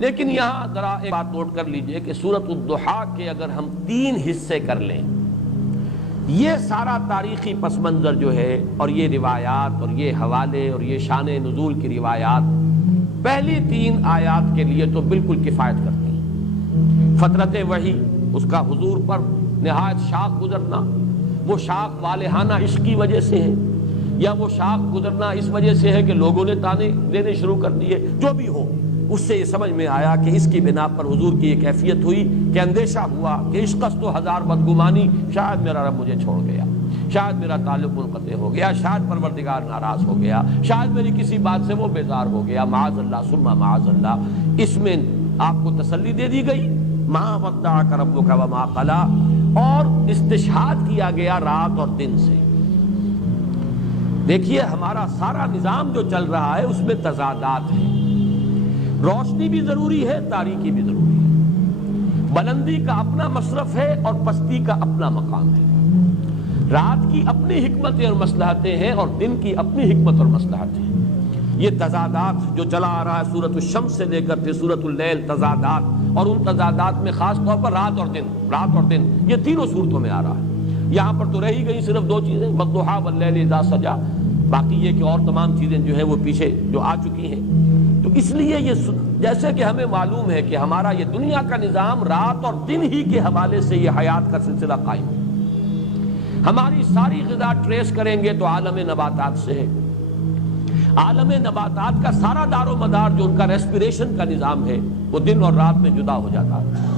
لیکن یہاں ذرا ایک بات نوٹ کر لیجئے کہ سورۃ الضحیٰ کے اگر ہم 3 حصے کر لیں، یہ سارا تاریخی پس منظر جو ہے اور یہ روایات اور یہ حوالے اور یہ شان نزول کی روایات پہلی 3 آیات کے لیے تو بالکل کفایت کرتی ہیں۔ فترت وحی، اس کا حضور پر نہایت شاق گزرنا، وہ شاق والہانہ عشق کی وجہ سے ہے یا وہ شاق گزرنا اس وجہ سے ہے کہ لوگوں نے تانے دینے شروع کر دیے، جو بھی ہو، اس سے یہ سمجھ میں آیا کہ اس کی بنا پر حضور کی یہ کیفیت ہوئی کہ اندیشہ ہوا کہ عشقست و ہزار بدگمانی، شاید میرا رب مجھے چھوڑ گیا، شاید میرا تعلق منقطع ہو گیا، شاید پروردگار ناراض ہو گیا، شاید میری کسی بات سے وہ بیزار ہو گیا، معاذ اللہ ثم معاذ اللہ۔ اس میں آپ کو تسلی دے دی گئی، ما ودعک ربک وما قلی، اور استشہاد کیا گیا رات اور دن سے۔ دیکھیے ہمارا سارا نظام جو چل رہا ہے اس میں تضادات ہیں، روشنی بھی ضروری ہے، تاریکی بھی ضروری ہے، بلندی کا اپنا مصرف ہے اور پستی کا اپنا مقام ہے، رات کی اپنی حکمتیں اور مصلحتیں ہیں اور دن کی اپنی حکمت اور مصلحتیں ہیں۔ یہ تضادات جو چلا آ رہا ہے سورۃ الشمس سے لے کر کے سورۃ اللیل، تضادات، اور ان تضادات میں خاص طور پر رات اور دن یہ تینوں صورتوں میں آ رہا ہے۔ یہاں پر تو رہی گئی صرف 2 چیزیں، والضحیٰ واللیل اذا سجا، باقی یہ کہ اور تمام چیزیں جو ہیں وہ پیچھے جو آ چکی ہیں۔ تو اس لیے یہ جیسے کہ ہمیں معلوم ہے کہ ہمارا یہ دنیا کا نظام رات اور دن ہی کے حوالے سے یہ حیات کا سلسلہ قائم ہے۔ ہماری ساری غذا ٹریس کریں گے تو عالم نباتات سے ہے، عالم نباتات کا سارا دار و مدار جو ان کا ریسپیریشن کا نظام ہے وہ دن اور رات میں جدا ہو جاتا ہے۔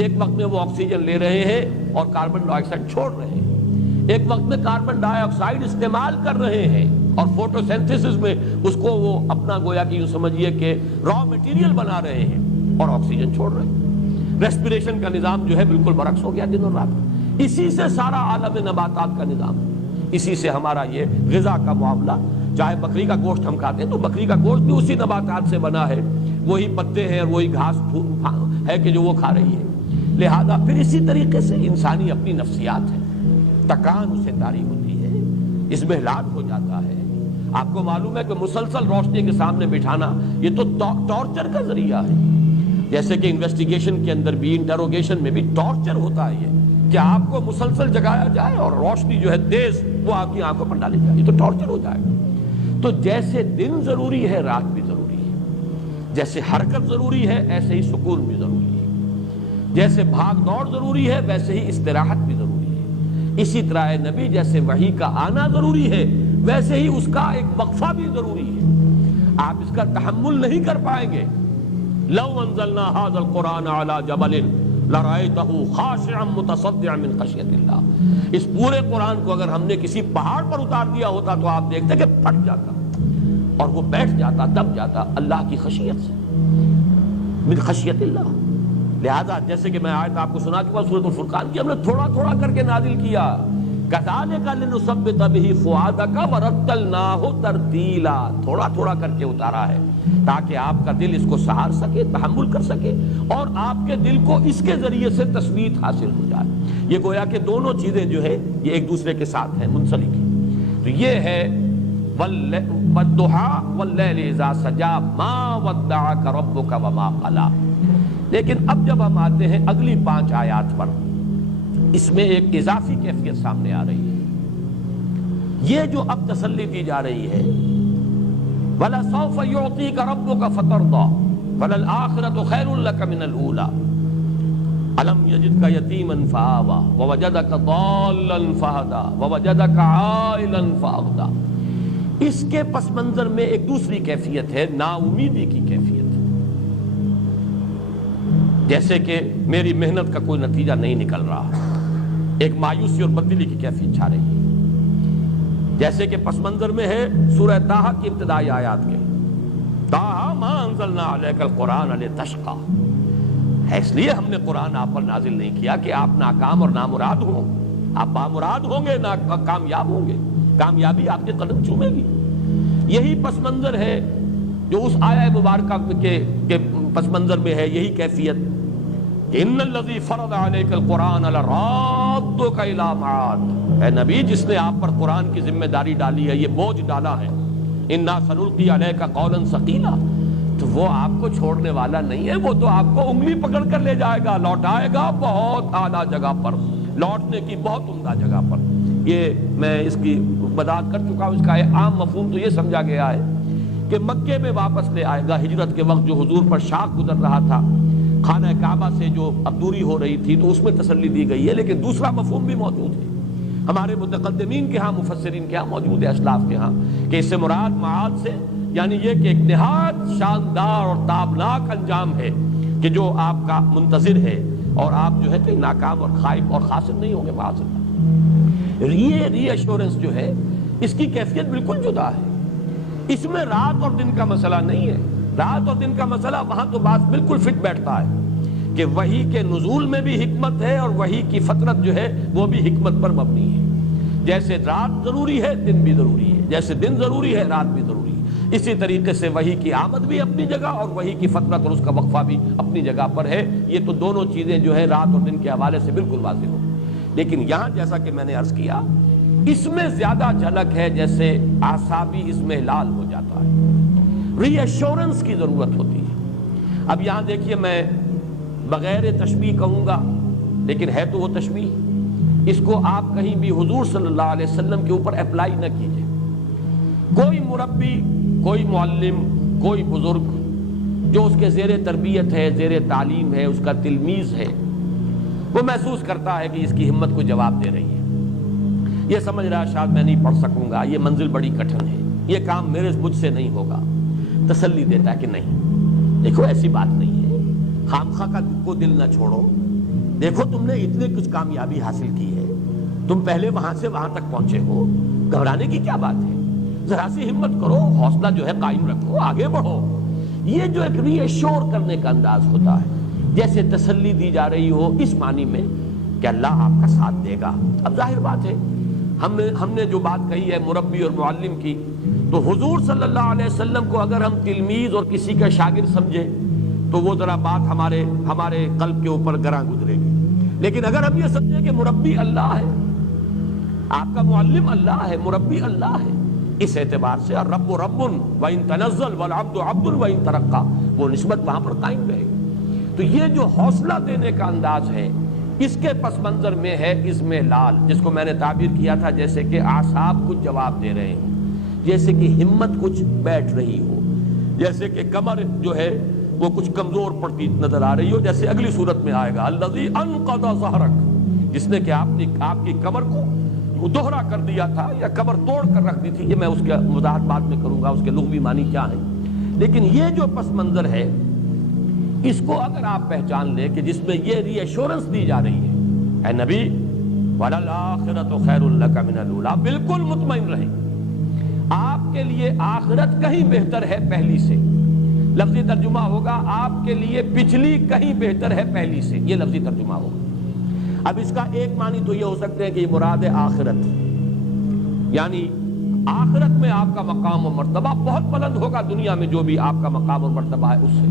ایک وقت میں وہ آکسیجن لے رہے ہیں اور کاربن ڈائی آکسائڈ چھوڑ رہے ہیں، ایک وقت میں کاربن ڈائی آکسائڈ استعمال کر رہے ہیں اور فوٹو سینتھسس میں اس کو وہ اپنا گویا کہ یوں سمجھیے کہ را میٹیریل بنا رہے ہیں اور آکسیجن چھوڑ رہے ہیں۔ ریسپیریشن کا نظام جو ہے بالکل برعکس ہو گیا دن اور رات۔ اسی سے سارا عالم نباتات کا نظام، اسی سے ہمارا یہ غذا کا معاملہ، چاہے بکری کا گوشت ہم کھاتے ہیں تو بکری کا گوشت بھی اسی نباتات سے بنا ہے، وہی پتے ہیں اور وہی گھاس ہے کہ جو وہ کھا رہی ہے۔ لہذا پھر اسی طریقے سے انسانی اپنی نفسیات ہے، تکان اسے طاری ہوتی ہے، اس میں ہلاک ہو جاتا ہے۔ آپ کو معلوم ہے کہ مسلسل روشنی کے سامنے بٹھانا یہ تو ٹارچر کا ذریعہ ہے، جیسے کہ انویسٹیگیشن کے اندر بھی، انٹروگیشن میں بھی ٹارچر ہوتا ہے یہ کہ آپ کو مسلسل جگایا جائے اور روشنی جو ہے تیز وہ آپ کی آنکھوں پر ڈالی جائے، یہ تو ٹارچر ہو جائے گا۔ تو جیسے دن ضروری ہے رات بھی ضروری ہے، جیسے حرکت ضروری ہے ایسے ہی سکون بھی ضروری ہے، جیسے بھاگ دوڑ ضروری ہے ویسے ہی استراحت بھی ضروری ہے۔ اسی طرح نبی جیسے وحی کا آنا ضروری ہے ویسے ہی اس کا ایک وقفہ بھی ضروری ہے۔ آپ اس کا تحمل نہیں کر پائیں گے۔ لو انزلنا هذا القرآن على جبل لرأيته خاشعا متصدعا من خشية الله، اس پورے قرآن کو اگر ہم نے کسی پہاڑ پر اتار دیا ہوتا تو آپ دیکھتے کہ پھٹ جاتا اور وہ بیٹھ جاتا، دب جاتا اللہ کی خشیت سے، من خشیت اللہ۔ لہذا جیسے کہ میں آیت آپ کو سنا چکا سورۃ الفرقان کی، ہم نے تھوڑا تھوڑا کر کے نازل کیا، كَذَلِكَ لِنُثَبِّتَ بِهِ فُؤَادَكَ وَرَتَّلْنَاهُ تَرْتِيلًا، تھوڑا تھوڑا کر کے اتارا ہے تاکہ آپ کا دل اس کو سہار سکے، تحمل کر سکے، اور آپ کے دل کو اس کے ذریعے سے تثبیت حاصل ہو جائے۔ یہ گویا کہ دونوں چیزیں جو ہے یہ ایک دوسرے کے ساتھ ہیں منسلک ہیں۔ تو یہ ہے وَالضُّحَىٰ وَاللَّيْلِ إِذَا سَجَىٰ مَا وَدَّعَكَ رَبُّكَ وَمَا قَلَىٰ۔ لیکن اب جب ہم آتے ہیں اگلی 5 آیات پر، اس میں ایک اضافی کیفیت سامنے آ رہی ہے۔ یہ جو اب تسلی دی جا رہی ہے، وَلَسَوْفَ يُعْطِيكَ رَبُّكَ فَتَرْضَىٰ وَلَلْآخِرَةُ خَيْرٌ لَكَ مِنَ الْأُولَىٰ أَلَمْ يَجِدْكَ يَتِيمًا فَآوَىٰ وَوَجَدَكَ ضَالًّا فَهَدَىٰ وَوَجَدَكَ عَائِلًا فَأَغْنَىٰ۔ اس کے پس منظر میں ایک دوسری کیفیت ہے، نا امیدی کی کیفیت، جیسے کہ میری محنت کا کوئی نتیجہ نہیں نکل رہا، ایک مایوسی اور بددلی کی کیفیت چھا رہی ہے، جیسے کہ پس منظر میں ہے سورہ طٰہٰ کی ابتدائی آیات کے، طٰہٰ ما انزلنا علیک القرآن لتشقیٰ، اس لیے ہم نے قرآن آپ پر نازل نہیں کیا کہ آپ ناکام اور نامراد ہوں، آپ بامراد ہوں گے، کامیاب ہوں گے، کامیابی آپ کے قدم چومے گی۔ یہی پس منظر ہے جو اس آیہ مبارکہ کے پس منظر میں ہے، یہی کیفیت کہ ان الذی فرض علیک القرآن لرادک الی معاد، اے نبی جس نے آپ پر قرآن کی ذمہ داری ڈالی ہے، یہ بوجھ ڈالا ہے، انا سنلقی علیک قولا ثقیلا، تو وہ آپ کو چھوڑنے والا نہیں ہے، وہ تو آپ کو انگلی پکڑ کر لے جائے گا، لوٹائے گا بہت اعلیٰ جگہ پر، لوٹنے کی بہت عمدہ جگہ پر۔ یہ میں اس کی وضاحت کر چکا ہوں۔ اس کا عام مفہوم تو یہ سمجھا گیا ہے کہ مکے میں واپس لے آئے گا۔ ہجرت کے وقت جو حضور پر شاق گزر رہا تھا، خانہ کعبہ سے جو اب دوری ہو رہی تھی، تو اس میں تسلی دی گئی ہے، لیکن دوسرا مفہوم بھی موجود ہے ہمارے متقدمین کے ہاں، مفسرین کے ہاں موجود ہے، اسلاف کے ہاں، کہ اس سے مراد معاد سے یعنی یہ کہ ایک نہایت شاندار اور تابناک انجام ہے کہ جو آپ کا منتظر ہے، اور آپ جو ہے کہ ناکام اور خائب اور خاسر نہیں ہوں گے معاذ اللہ۔ یہ ری ایشورنس جو ہے، اس کی کیفیت بالکل جدا ہے۔ اس میں رات اور دن کا مسئلہ نہیں ہے، رات اور دن کا مسئلہ وہاں تو بات بالکل فٹ بیٹھتا ہے کہ وحی کے نزول میں بھی حکمت ہے، اور وحی کی فطرت جو ہے وہ بھی حکمت پر مبنی ہے۔ جیسے رات ضروری ہے، دن بھی ضروری ہے، جیسے دن ضروری ہے، رات بھی ضروری ہے، اسی طریقے سے وحی کی آمد بھی اپنی جگہ، اور وحی کی فطرت اور اس کا وقفہ بھی اپنی جگہ پر ہے۔ یہ تو دونوں چیزیں جو ہے رات اور دن کے حوالے سے بالکل واضح ہو، لیکن یہاں جیسا کہ میں نے عرض کیا، اس میں زیادہ جھلک ہے، جیسے اعصابی اضمحلال ہو جاتا ہے، ری ایشورنس کی ضرورت ہوتی ہے۔ اب یہاں دیکھیے، میں بغیر تشبیہ کہوں گا، لیکن ہے تو وہ تشبیہ، اس کو آپ کہیں بھی حضور صلی اللہ علیہ وسلم کے اوپر اپلائی نہ کیجئے۔ کوئی مربی، کوئی معلم، کوئی بزرگ جو اس کے زیر تربیت ہے، زیر تعلیم ہے، اس کا تلمیذ ہے، وہ محسوس کرتا ہے کہ اس کی ہمت کو جواب دے رہی ہے، یہ سمجھ رہا ہے شاید میں نہیں پڑھ سکوں گا، یہ منزل بڑی کٹھن ہے، یہ کام مجھ سے نہیں ہوگا، تسلی دیتا ہے کہ نہیں، دیکھو ایسی بات نہیں ہے، خامخواہ کا کو دل نہ چھوڑو، دیکھو تم نے اتنے کچھ کامیابی حاصل کی ہے، تم پہلے وہاں سے وہاں تک پہنچے ہو، گھبرانے کی کیا بات ہے، ذرا سی ہمت کرو، حوصلہ جو ہے قائم رکھو، آگے بڑھو۔ یہ جو ایک ری ایشور کرنے کا انداز ہوتا ہے، جیسے تسلی دی جا رہی ہو، اس معنی میں کہ اللہ آپ کا ساتھ دے گا۔ اب ظاہر بات ہے، ہم نے جو بات کہی ہے مربی اور معلم کی، تو حضور صلی اللہ علیہ وسلم کو اگر ہم تلمیذ اور کسی کا شاگرد سمجھے تو وہ ذرا بات ہمارے قلب کے اوپر گراں گزرے گی، لیکن اگر ہم یہ سمجھیں کہ مربی اللہ ہے، آپ کا معلم اللہ ہے، مربی اللہ ہے، اس اعتبار سے الرب رب وَإِن تنزل والعبد عبد وَإِن ترقى، وہ نسبت وہاں پر قائم رہے گی۔ تو یہ جو حوصلہ دینے کا انداز ہے، اس کے پس منظر میں ہے اضمحلال، جس کو میں نے تعبیر کیا تھا جیسے کہ اعصاب کچھ جواب دے رہے ہیں، جیسے کہ ہمت کچھ بیٹھ رہی ہو، جیسے کہ کمر جو ہے وہ کچھ کمزور پڑتی نظر آ رہی ہو، جیسے اگلی صورت میں آئے گا الذی انقض ظہرک، جس نے کہ آپ کی کمر کو دوہرا کر دیا تھا یا کمر توڑ کر رکھ دی تھی۔ یہ میں اس کے وضاحت بعد میں کروں گا، اس کے لغوی معنی کیا ہیں، لیکن یہ جو پس منظر ہے، اس کو اگر آپ پہچان لیں کہ جس میں یہ ری ایشورنس دی جا رہی ہے، اے نبی وَلَلْآخِرَةُ خَيْرٌ لَكَ مِنَ الْأُولَىٰ، بالکل مطمئن رہیں، آپ کے لیے آخرت کہیں بہتر ہے پہلی سے۔ لفظی ترجمہ ہوگا آپ کے لیے پچھلی کہیں بہتر ہے پہلی سے، یہ لفظی ترجمہ ہوگا۔ اب اس کا ایک معنی تو یہ ہو سکتے ہیں کہ یہ مراد ہے آخرت، یعنی آخرت میں آپ کا مقام و مرتبہ بہت بلند ہوگا، دنیا میں جو بھی آپ کا مقام اور مرتبہ ہے اس سے۔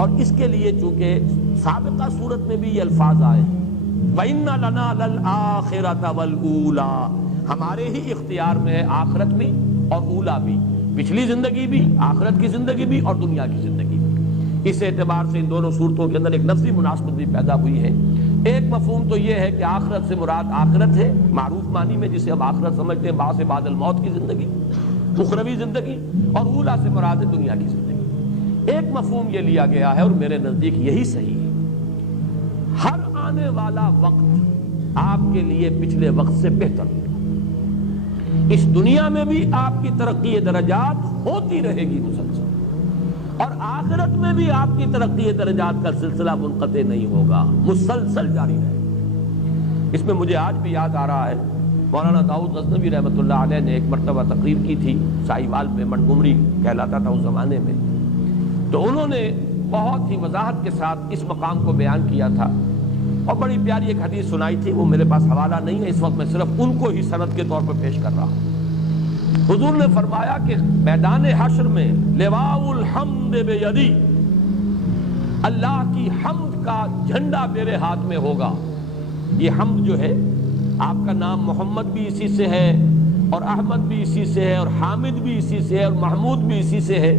اور اس کے لیے چونکہ سابقہ صورت میں بھی یہ الفاظ آئے ہیں وَإِنَّ لَنَا لَلْآخِرَةَ وَالْأُولَىٰ، ہمارے ہی اختیار میں ہے آخرت بھی اور اولا بھی، پچھلی زندگی بھی، آخرت کی زندگی بھی اور دنیا کی زندگی بھی۔ اس اعتبار سے ان دونوں صورتوں کے اندر ایک لفظی مناسبت بھی پیدا ہوئی ہے۔ ایک مفہوم تو یہ ہے کہ آخرت سے مراد آخرت ہے معروف معنی میں، جسے ہم آخرت سمجھتے ہیں بعد بعد الموت کی زندگی، اخروی زندگی، اور اولا سے مراد ہے دنیا کی زندگی۔ ایک مفہوم یہ لیا گیا ہے اور میرے نزدیک یہی صحیح ہے، ہر آنے والا وقت آپ کے لیے پچھلے وقت سے بہتر ہے، اس دنیا میں بھی آپ کی ترقی درجات ہوتی رہے گی مسلسل، اور آخرت میں بھی آپ کی ترقی درجات کا سلسلہ منقطع نہیں ہوگا، مسلسل جاری رہے گا۔ اس میں مجھے آج بھی یاد آ رہا ہے، مولانا داؤد غزنوی رحمۃ اللہ علیہ نے ایک مرتبہ تقریر کی تھی ساہیوال میں، منٹگمری کہلاتا تھا اس زمانے میں، تو انہوں نے بہت ہی وضاحت کے ساتھ اس مقام کو بیان کیا تھا، اور بڑی پیاری ایک حدیث سنائی تھی، وہ میرے پاس حوالہ نہیں ہے اس وقت، میں صرف ان کو ہی سند کے طور پر پیش کر رہا ہوں۔ حضور نے فرمایا کہ میدان حشر میں لواء الحمد بیدی، اللہ کی حمد کا جھنڈا میرے ہاتھ میں ہوگا۔ یہ حمد جو ہے، آپ کا نام محمد بھی اسی سے ہے، اور احمد بھی اسی سے ہے، اور حامد بھی اسی سے ہے، اور محمود بھی اسی سے ہے،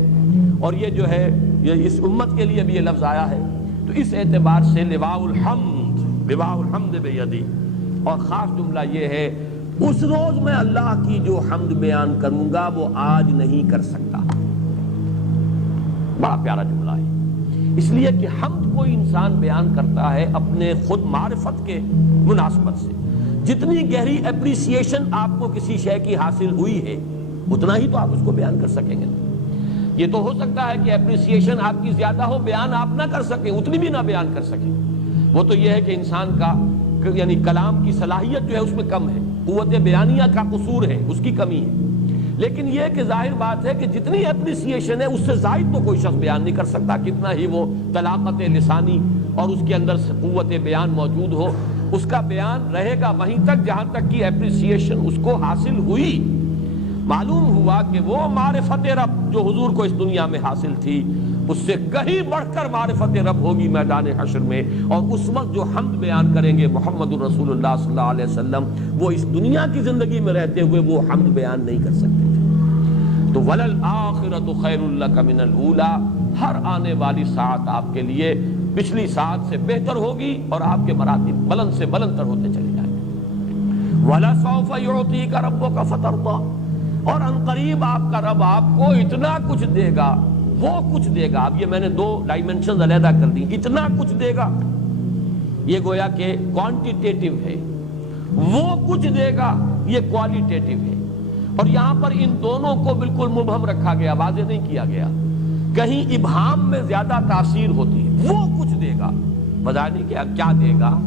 اور یہ جو ہے یہ اس امت کے لیے بھی یہ لفظ آیا ہے، تو اس اعتبار سے لواء الحمد بیدی، اور خاص جملہ یہ ہے اس روز میں اللہ کی جو حمد بیان کروں گا وہ آج نہیں کر سکتا۔ بڑا پیارا جملہ ہے، اس لیے کہ حمد کوئی انسان بیان کرتا ہے اپنے خود معرفت کے مناسبت سے، جتنی گہری اپریسیشن آپ کو کسی شے کی حاصل ہوئی ہے اتنا ہی تو آپ اس کو بیان کر سکیں گے۔ یہ تو ہو سکتا ہے کہ اپریسیشن آپ کی زیادہ ہو، بیان آپ نہ کر سکیں، اتنی بھی نہ بیان کر سکیں، وہ تو یہ ہے کہ انسان کا یعنی کلام کی صلاحیت جو ہے اس میں کم ہے، قوت بیانیہ کا قصور ہے، اس کی کمی ہے۔ لیکن یہ کہ ظاہر بات ہے کہ جتنی اپریسیشن ہے اس سے زائد تو کوئی شخص بیان نہیں کر سکتا، کتنا ہی وہ طلاقت لسانی اور اس کے اندر قوت بیان موجود ہو، اس کا بیان رہے گا وہیں تک جہاں تک کی اپریسیشن اس کو حاصل ہوئی۔ معلوم ہوا کہ وہ معرفت رب جو حضور کو اس دنیا میں حاصل تھی اس سے کہیں بڑھ کر معرفت رب ہوگی میدان حشر میں، اور اس وقت جو حمد بیان کریں گے محمد الرسول اللہ صلی اللہ علیہ وسلم، وہ اس دنیا کی زندگی میں رہتے ہوئے وہ حمد بیان نہیں کر سکتے تھے۔ تو وَلَلْآخِرَةُ خَيْرٌ لَكَ مِنَ الْأُولَىٰ، ہر آنے والی ساعت آپ کے لیے پچھلی ساعت سے بہتر ہوگی اور آپ کے مراتب بلند سے بلند تر ہوتے چلے جائیں گے۔ وَلَسَوْفَ يُعْطِيكَ رَبُّكَ فَتَرْضَىٰ، اور عنقریب آپ کا رب آپ کو اتنا کچھ دے گا، وہ کچھ دے گا۔ اب یہ میں نے دو ڈائمنشنز علیحدہ کر دی، اتنا کچھ دے گا یہ گویا کہ کوانٹیٹیو ہے، وہ کچھ دے گا یہ کوالیٹیٹیو ہے، اور یہاں پر ان دونوں کو بالکل مبہم رکھا گیا، واضح نہیں کیا گیا۔ کہیں ابہام میں زیادہ تاثیر ہوتی ہے، وہ کچھ دے گا، وضاحت نہیں کیا کیا دے گا،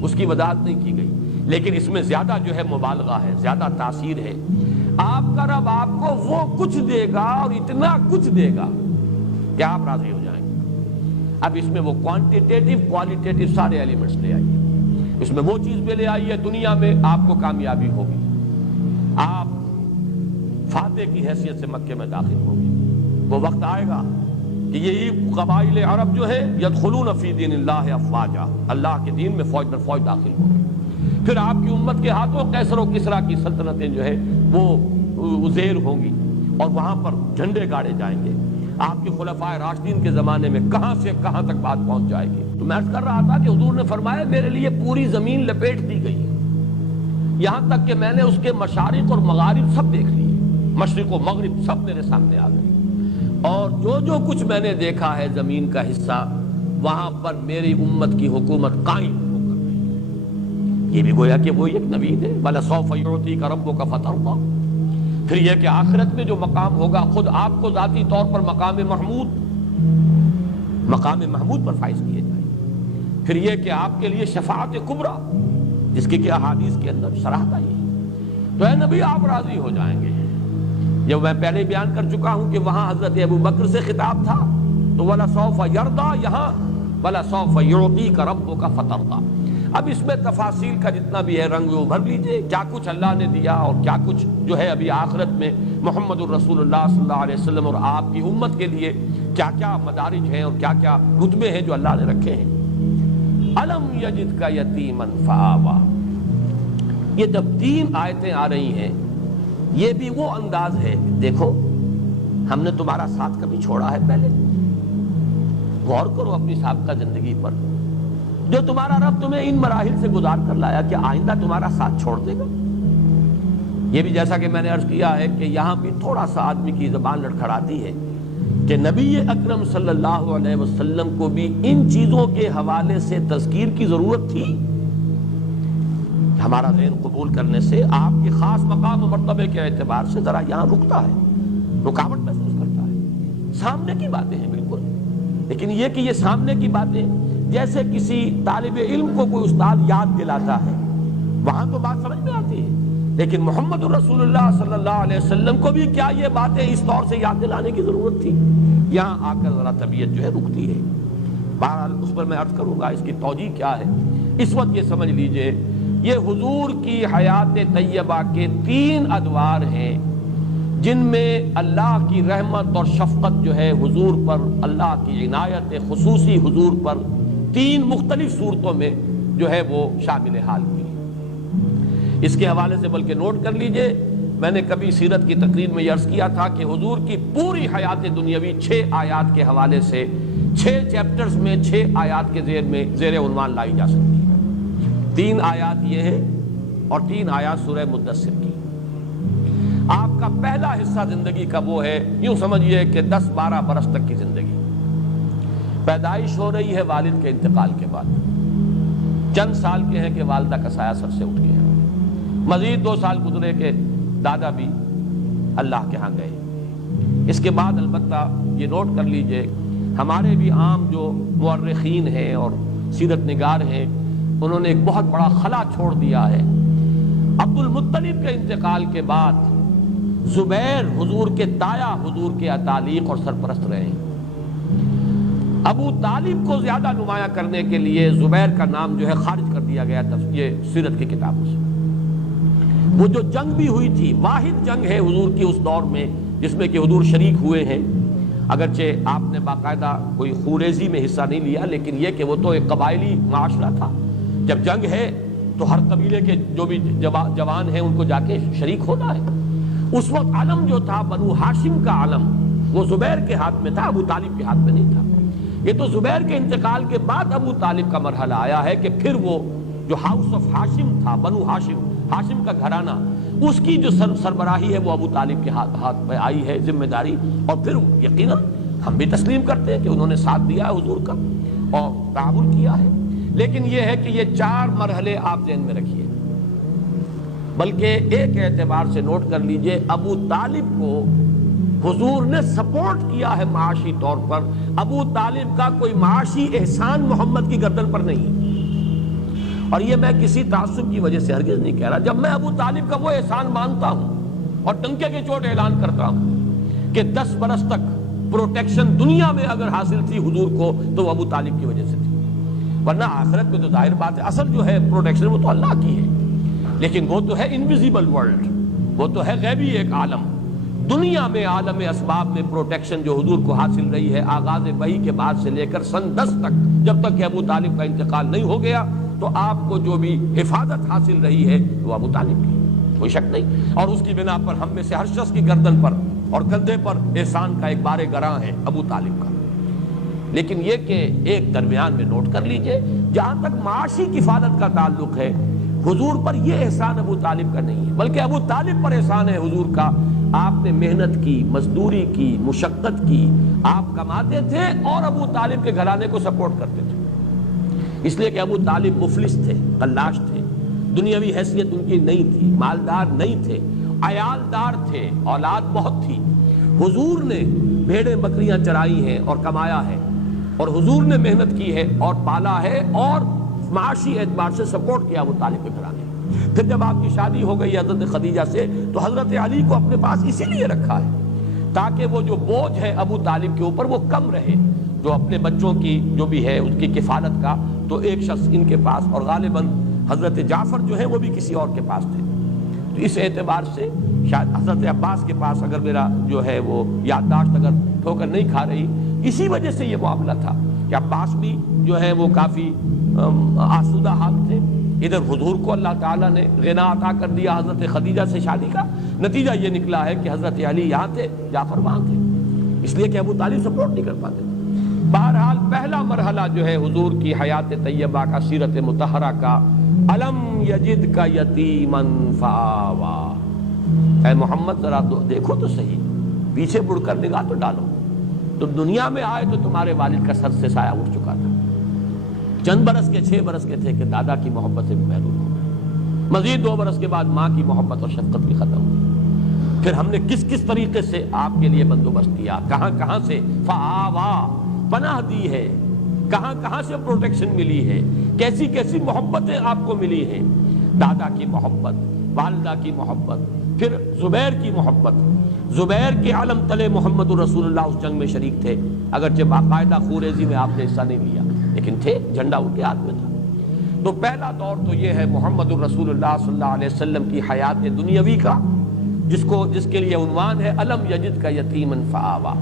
اس کی وضاحت نہیں کی گئی، لیکن اس میں زیادہ جو ہے مبالغہ ہے، زیادہ تاثیر ہے۔ آپ کا رب آپ کو وہ کچھ دے گا اور اتنا کچھ دے گا کہ آپ راضی ہو جائیں گے۔ اب اس میں وہ کوانٹیٹیو کوالیٹیٹیو سارے ایلیمنٹس لے آئیے، اس میں وہ چیز بھی لے آئیے، دنیا میں آپ کو کامیابی ہوگی، آپ فاتح کی حیثیت سے مکے میں داخل ہوگی۔ وہ وقت آئے گا کہ یہی قبائل عرب جو ہے یدخلون فی دین اللہ افواجا، اللہ کے دین میں فوج در فوج داخل ہوگی۔ پھر آپ کی امت کے ہاتھوں قیصر و کسریٰ کی سلطنتیں جو ہے وہ زیر ہوں گی، اور وہاں پر جھنڈے گاڑے جائیں گے۔ آپ کے خلفائے راشدین کے زمانے میں کہاں سے کہاں تک بات پہنچ جائے گی۔ تو میں عرض کر رہا تھا کہ حضور نے فرمایا میرے لیے پوری زمین لپیٹ دی گئی ہے، یہاں تک کہ میں نے اس کے مشارق اور مغارب سب دیکھ لیے، مشرق و مغرب سب میرے سامنے آ گئے، اور جو کچھ میں نے دیکھا ہے زمین کا حصہ، وہاں پر میری امت کی حکومت قائم ہو کر رہی ہے۔ یہ بھی گویا کہ وہ ایک نوید ہے، وَلَسَوْفَ يُعْطِيكَ رَبُّكَ فَتَرْضَىٰ۔ پھر یہ کہ آخرت میں جو مقام ہوگا، خود آپ کو ذاتی طور پر مقام محمود پر فائز کیے جائیں۔ پھر یہ کہ آپ کے لیے شفاعت کبریٰ، جس کی کہ احادیث کے اندر صراحت آئی ہے، تو اے نبی آپ راضی ہو جائیں گے۔ جب میں پہلے بیان کر چکا ہوں کہ وہاں حضرت ابو بکر سے خطاب تھا، تو وَلَسَوْفَ يَرْضَىٰ، یہاں وَلَسَوْفَ يُعْطِيكَ رَبُّكَ فَتَرْضَىٰ۔ اب اس میں تفاصیل کا جتنا بھی ہے رنگ وہ بھر لیجئے، کیا کچھ اللہ نے دیا اور کیا کچھ جو ہے ابھی آخرت میں محمد الرسول اللہ صلی اللہ علیہ وسلم اور آپ کی امت کے لیے کیا کیا مدارج ہیں اور کیا کیا رتبے ہیں جو اللہ نے رکھے ہیں۔ أَلَمْ يَجِدْكَ يَتِيمًا فَآوَىٰ، یہ جب 3 آیتیں آ رہی ہیں، یہ بھی وہ انداز ہے، دیکھو ہم نے تمہارا ساتھ کبھی چھوڑا ہے پہلے؟ غور کرو اپنی سابقہ زندگی پر، جو تمہارا رب تمہیں ان مراحل سے گزار کر لایا، کہ آئندہ تمہارا ساتھ چھوڑ دے گا؟ یہ بھی جیسا کہ میں نے عرض کیا ہے کہ یہاں بھی تھوڑا سا آدمی کی زبان لڑکھڑاتی ہے کہ نبی اکرم صلی اللہ علیہ وسلم کو بھی ان چیزوں کے حوالے سے تذکیر کی ضرورت تھی۔ ہمارا ذہن قبول کرنے سے آپ کے خاص مقام و مرتبے کے اعتبار سے ذرا یہاں رکتا ہے، رکاوٹ محسوس کرتا ہے۔ سامنے کی باتیں ہیں بالکل، لیکن یہ کہ یہ سامنے کی باتیں جیسے کسی طالب علم کو کوئی استاد یاد دلاتا ہے، وہاں تو بات سمجھ میں آتی ہے، لیکن محمد الرسول اللہ صلی اللہ علیہ وسلم کو بھی کیا یہ باتیں اس طور سے یاد دلانے کی ضرورت تھی؟ یہاں آ کر ذرا طبیعت جو ہے رکتی ہے۔ بہرحال اس پر میں عرض کروں گا اس کی توجیہ کیا ہے۔ اس وقت یہ سمجھ لیجئے یہ حضور کی حیات طیبہ کے 3 ادوار ہیں، جن میں اللہ کی رحمت اور شفقت جو ہے حضور پر، اللہ کی عنایت خصوصی حضور پر 3 مختلف صورتوں میں جو ہے وہ شامل حال ہوئی۔ اس کے حوالے سے بلکہ نوٹ کر لیجئے میں نے کبھی سیرت کی تقریر میں عرض کیا تھا کہ حضور کی پوری حیات دنیاوی 6 آیات کے حوالے سے 6 چیپٹرز میں 6 آیات کے زیر عنوان لائی جا سکتی ہے۔ 3 آیات یہ ہے اور 3 آیات سورہ مدثر کی۔ آپ کا پہلا حصہ زندگی کا وہ ہے، یوں سمجھئے کہ 10-12 برس تک کی زندگی۔ پیدائش ہو رہی ہے والد کے انتقال کے بعد، چند سال کے ہیں کہ والدہ کا سایہ سر سے اٹھ گیا، مزید 2 سال گزرے کہ دادا بھی اللہ کے ہاں گئے۔ اس کے بعد البتہ یہ نوٹ کر لیجئے، ہمارے بھی عام جو مورخین ہیں اور سیرت نگار ہیں، انہوں نے ایک بہت بڑا خلا چھوڑ دیا ہے۔ عبد المطلب کے انتقال کے بعد زبیر حضور کے تایا حضور کے اتالیق اور سرپرست رہے ہیں۔ ابو طالب کو زیادہ نمایاں کرنے کے لیے زبیر کا نام جو ہے خارج کر دیا گیا یہ سیرت کی کتابوں سے۔ وہ جو جنگ بھی ہوئی تھی، واحد جنگ ہے حضور کی اس دور میں جس میں کہ حضور شریک ہوئے ہیں، اگرچہ آپ نے باقاعدہ کوئی خوریزی میں حصہ نہیں لیا، لیکن یہ کہ وہ تو ایک قبائلی معاشرہ تھا۔ جب جنگ ہے تو ہر قبیلے کے جو بھی جوان ہیں ان کو جا کے شریک ہونا ہے۔ اس وقت علم جو تھا بنو ہاشم کا علم، وہ زبیر کے ہاتھ میں تھا، ابو طالب کے ہاتھ میں نہیں تھا۔ یہ تو زبیر کے انتقال کے بعد ابو طالب کا مرحلہ آیا ہے کہ پھر وہ جو ہاؤس آف ہاشم تھا، بنو ہاشم، ہاشم کا گھرانہ، اس کی جو سربراہی ہے وہ ابو طالب کے ہاتھ میں آئی ہے ذمہ داری، اور پھر یقیناً ہم بھی تسلیم کرتے ہیں کہ انہوں نے ساتھ دیا ہے حضور کا اور تعاون کیا ہے۔ لیکن یہ ہے کہ یہ 4 مرحلے آپ ذہن میں رکھیے، بلکہ ایک اعتبار سے نوٹ کر لیجئے، ابو طالب کو حضور نے سپورٹ کیا ہے معاشی طور پر۔ ابو طالب کا کوئی معاشی احسان محمد کی گردن پر نہیں، اور یہ میں کسی تعصب کی وجہ سے ہرگز نہیں کہہ رہا۔ جب میں ابو طالب کا وہ احسان مانتا ہوں اور ڈنکے کے چوٹ اعلان کرتا ہوں کہ 10 برس تک پروٹیکشن دنیا میں اگر حاصل تھی حضور کو تو وہ ابو طالب کی وجہ سے تھی، ورنہ آخرت میں تو ظاہر بات ہے اصل جو ہے پروٹیکشن وہ تو اللہ کی ہے، لیکن وہ تو ہے انویزیبل ورلڈ، وہ تو ہے غیبی ایک عالم۔ دنیا میں عالم اسباب میں پروٹیکشن جو حضور کو حاصل رہی ہے آغاز وحی کے بعد سے لے کر سن 10 تک، جب تک کہ ابو طالب کا انتقال نہیں ہو گیا، تو آپ کو جو بھی حفاظت حاصل رہی ہے وہ ابو طالب کی، کوئی شک نہیں۔ اور اس کی بنا پر ہم میں سے ہر شخص کی گردن پر اور کندھے پر احسان کا ایک بار گراں ہے ابو طالب کا۔ لیکن یہ کہ ایک درمیان میں نوٹ کر لیجئے، جہاں تک معاشی کفالت کا تعلق ہے، حضور پر یہ احسان ابو طالب کا نہیں ہے، بلکہ ابو طالب پر احسان ہے حضور کا۔ آپ نے محنت کی، مزدوری کی، مشقت کی، آپ کماتے تھے اور ابو طالب کے گھرانے کو سپورٹ کرتے تھے، اس لیے کہ ابو طالب مفلس تھے، قلاش تھے، دنیاوی حیثیت ان کی نہیں تھی، مالدار نہیں تھے، عیالدار تھے، اولاد بہت تھی۔ حضور نے بھیڑیں بکریاں چرائی ہیں اور کمایا ہے، اور حضور نے محنت کی ہے اور پالا ہے اور معاشی اعتبار سے سپورٹ کیا ابو طالب کے گھرانے۔ پھر جب آپ کی شادی ہو گئی حضرت خدیجہ سے تو حضرت علی کو اپنے پاس اسی لیے رکھا ہے تاکہ وہ جو بوجھ ہے ابو طالب کے اوپر وہ کم رہے، جو اپنے بچوں کی جو بھی ہے اس کی کفالت کا تو ایک شخص ان کے پاس، اور غالباً حضرت جعفر جو ہے وہ بھی کسی اور کے پاس تھے۔ تو اس اعتبار سے شاید حضرت عباس کے پاس، اگر میرا جو ہے وہ یادداشت اگر ٹھوکر نہیں کھا رہی، اسی وجہ سے یہ معاملہ تھا کہ عباس بھی جو ہے وہ کافی آسودہ حال تھے۔ ادھر حضور کو اللہ تعالیٰ نے غنا عطا کر دیا حضرت خدیجہ سے شادی کا، نتیجہ یہ نکلا ہے کہ حضرت علی یہاں تھے، جعفر وہاں تھے، اس لیے کہ ابو طالب سپورٹ نہیں کر پاتے تھے۔ بہرحال پہلا مرحلہ جو ہے حضور کی حیات طیبہ کا، سیرت مطہرہ کا، الم یجد کا یتیما فآوا۔ اے محمد ذرا دیکھو تو صحیح، پیچھے مڑ کر نگاہ تو ڈالو، تو دنیا میں آئے تو تمہارے والد کا سر سے سایہ اٹھ چکا تھا، چند برس کے 6 برس کے تھے کہ دادا کی محبت سے بھی محروم ہو گئے، مزید 2 برس کے بعد ماں کی محبت اور شفقت بھی ختم ہوئی۔ پھر ہم نے کس کس طریقے سے آپ کے لیے بندوبست کیا، کہاں کہاں سے فآوا پناہ دی ہے، کہاں کہاں سے پروٹیکشن ملی ہے، کیسی کیسی محبتیں آپ کو ملی ہیں، دادا کی محبت، والدہ کی محبت، پھر زبیر کی محبت۔ زبیر کے علم تلے محمد الرسول اللہ اس جنگ میں شریک تھے، اگرچہ باقاعدہ خوریزی میں آپ نے حصہ نہیں لیا، لیکن تھے، جھنڈا ان کے ہاتھ میں تھا۔ تو پہلا دور تو یہ ہے محمد الرسول اللہ صلی اللہ علیہ وسلم کی حیات دنیاوی کا، جس کے لیے عنوان ہے الم یجد کا یتیما فآوا۔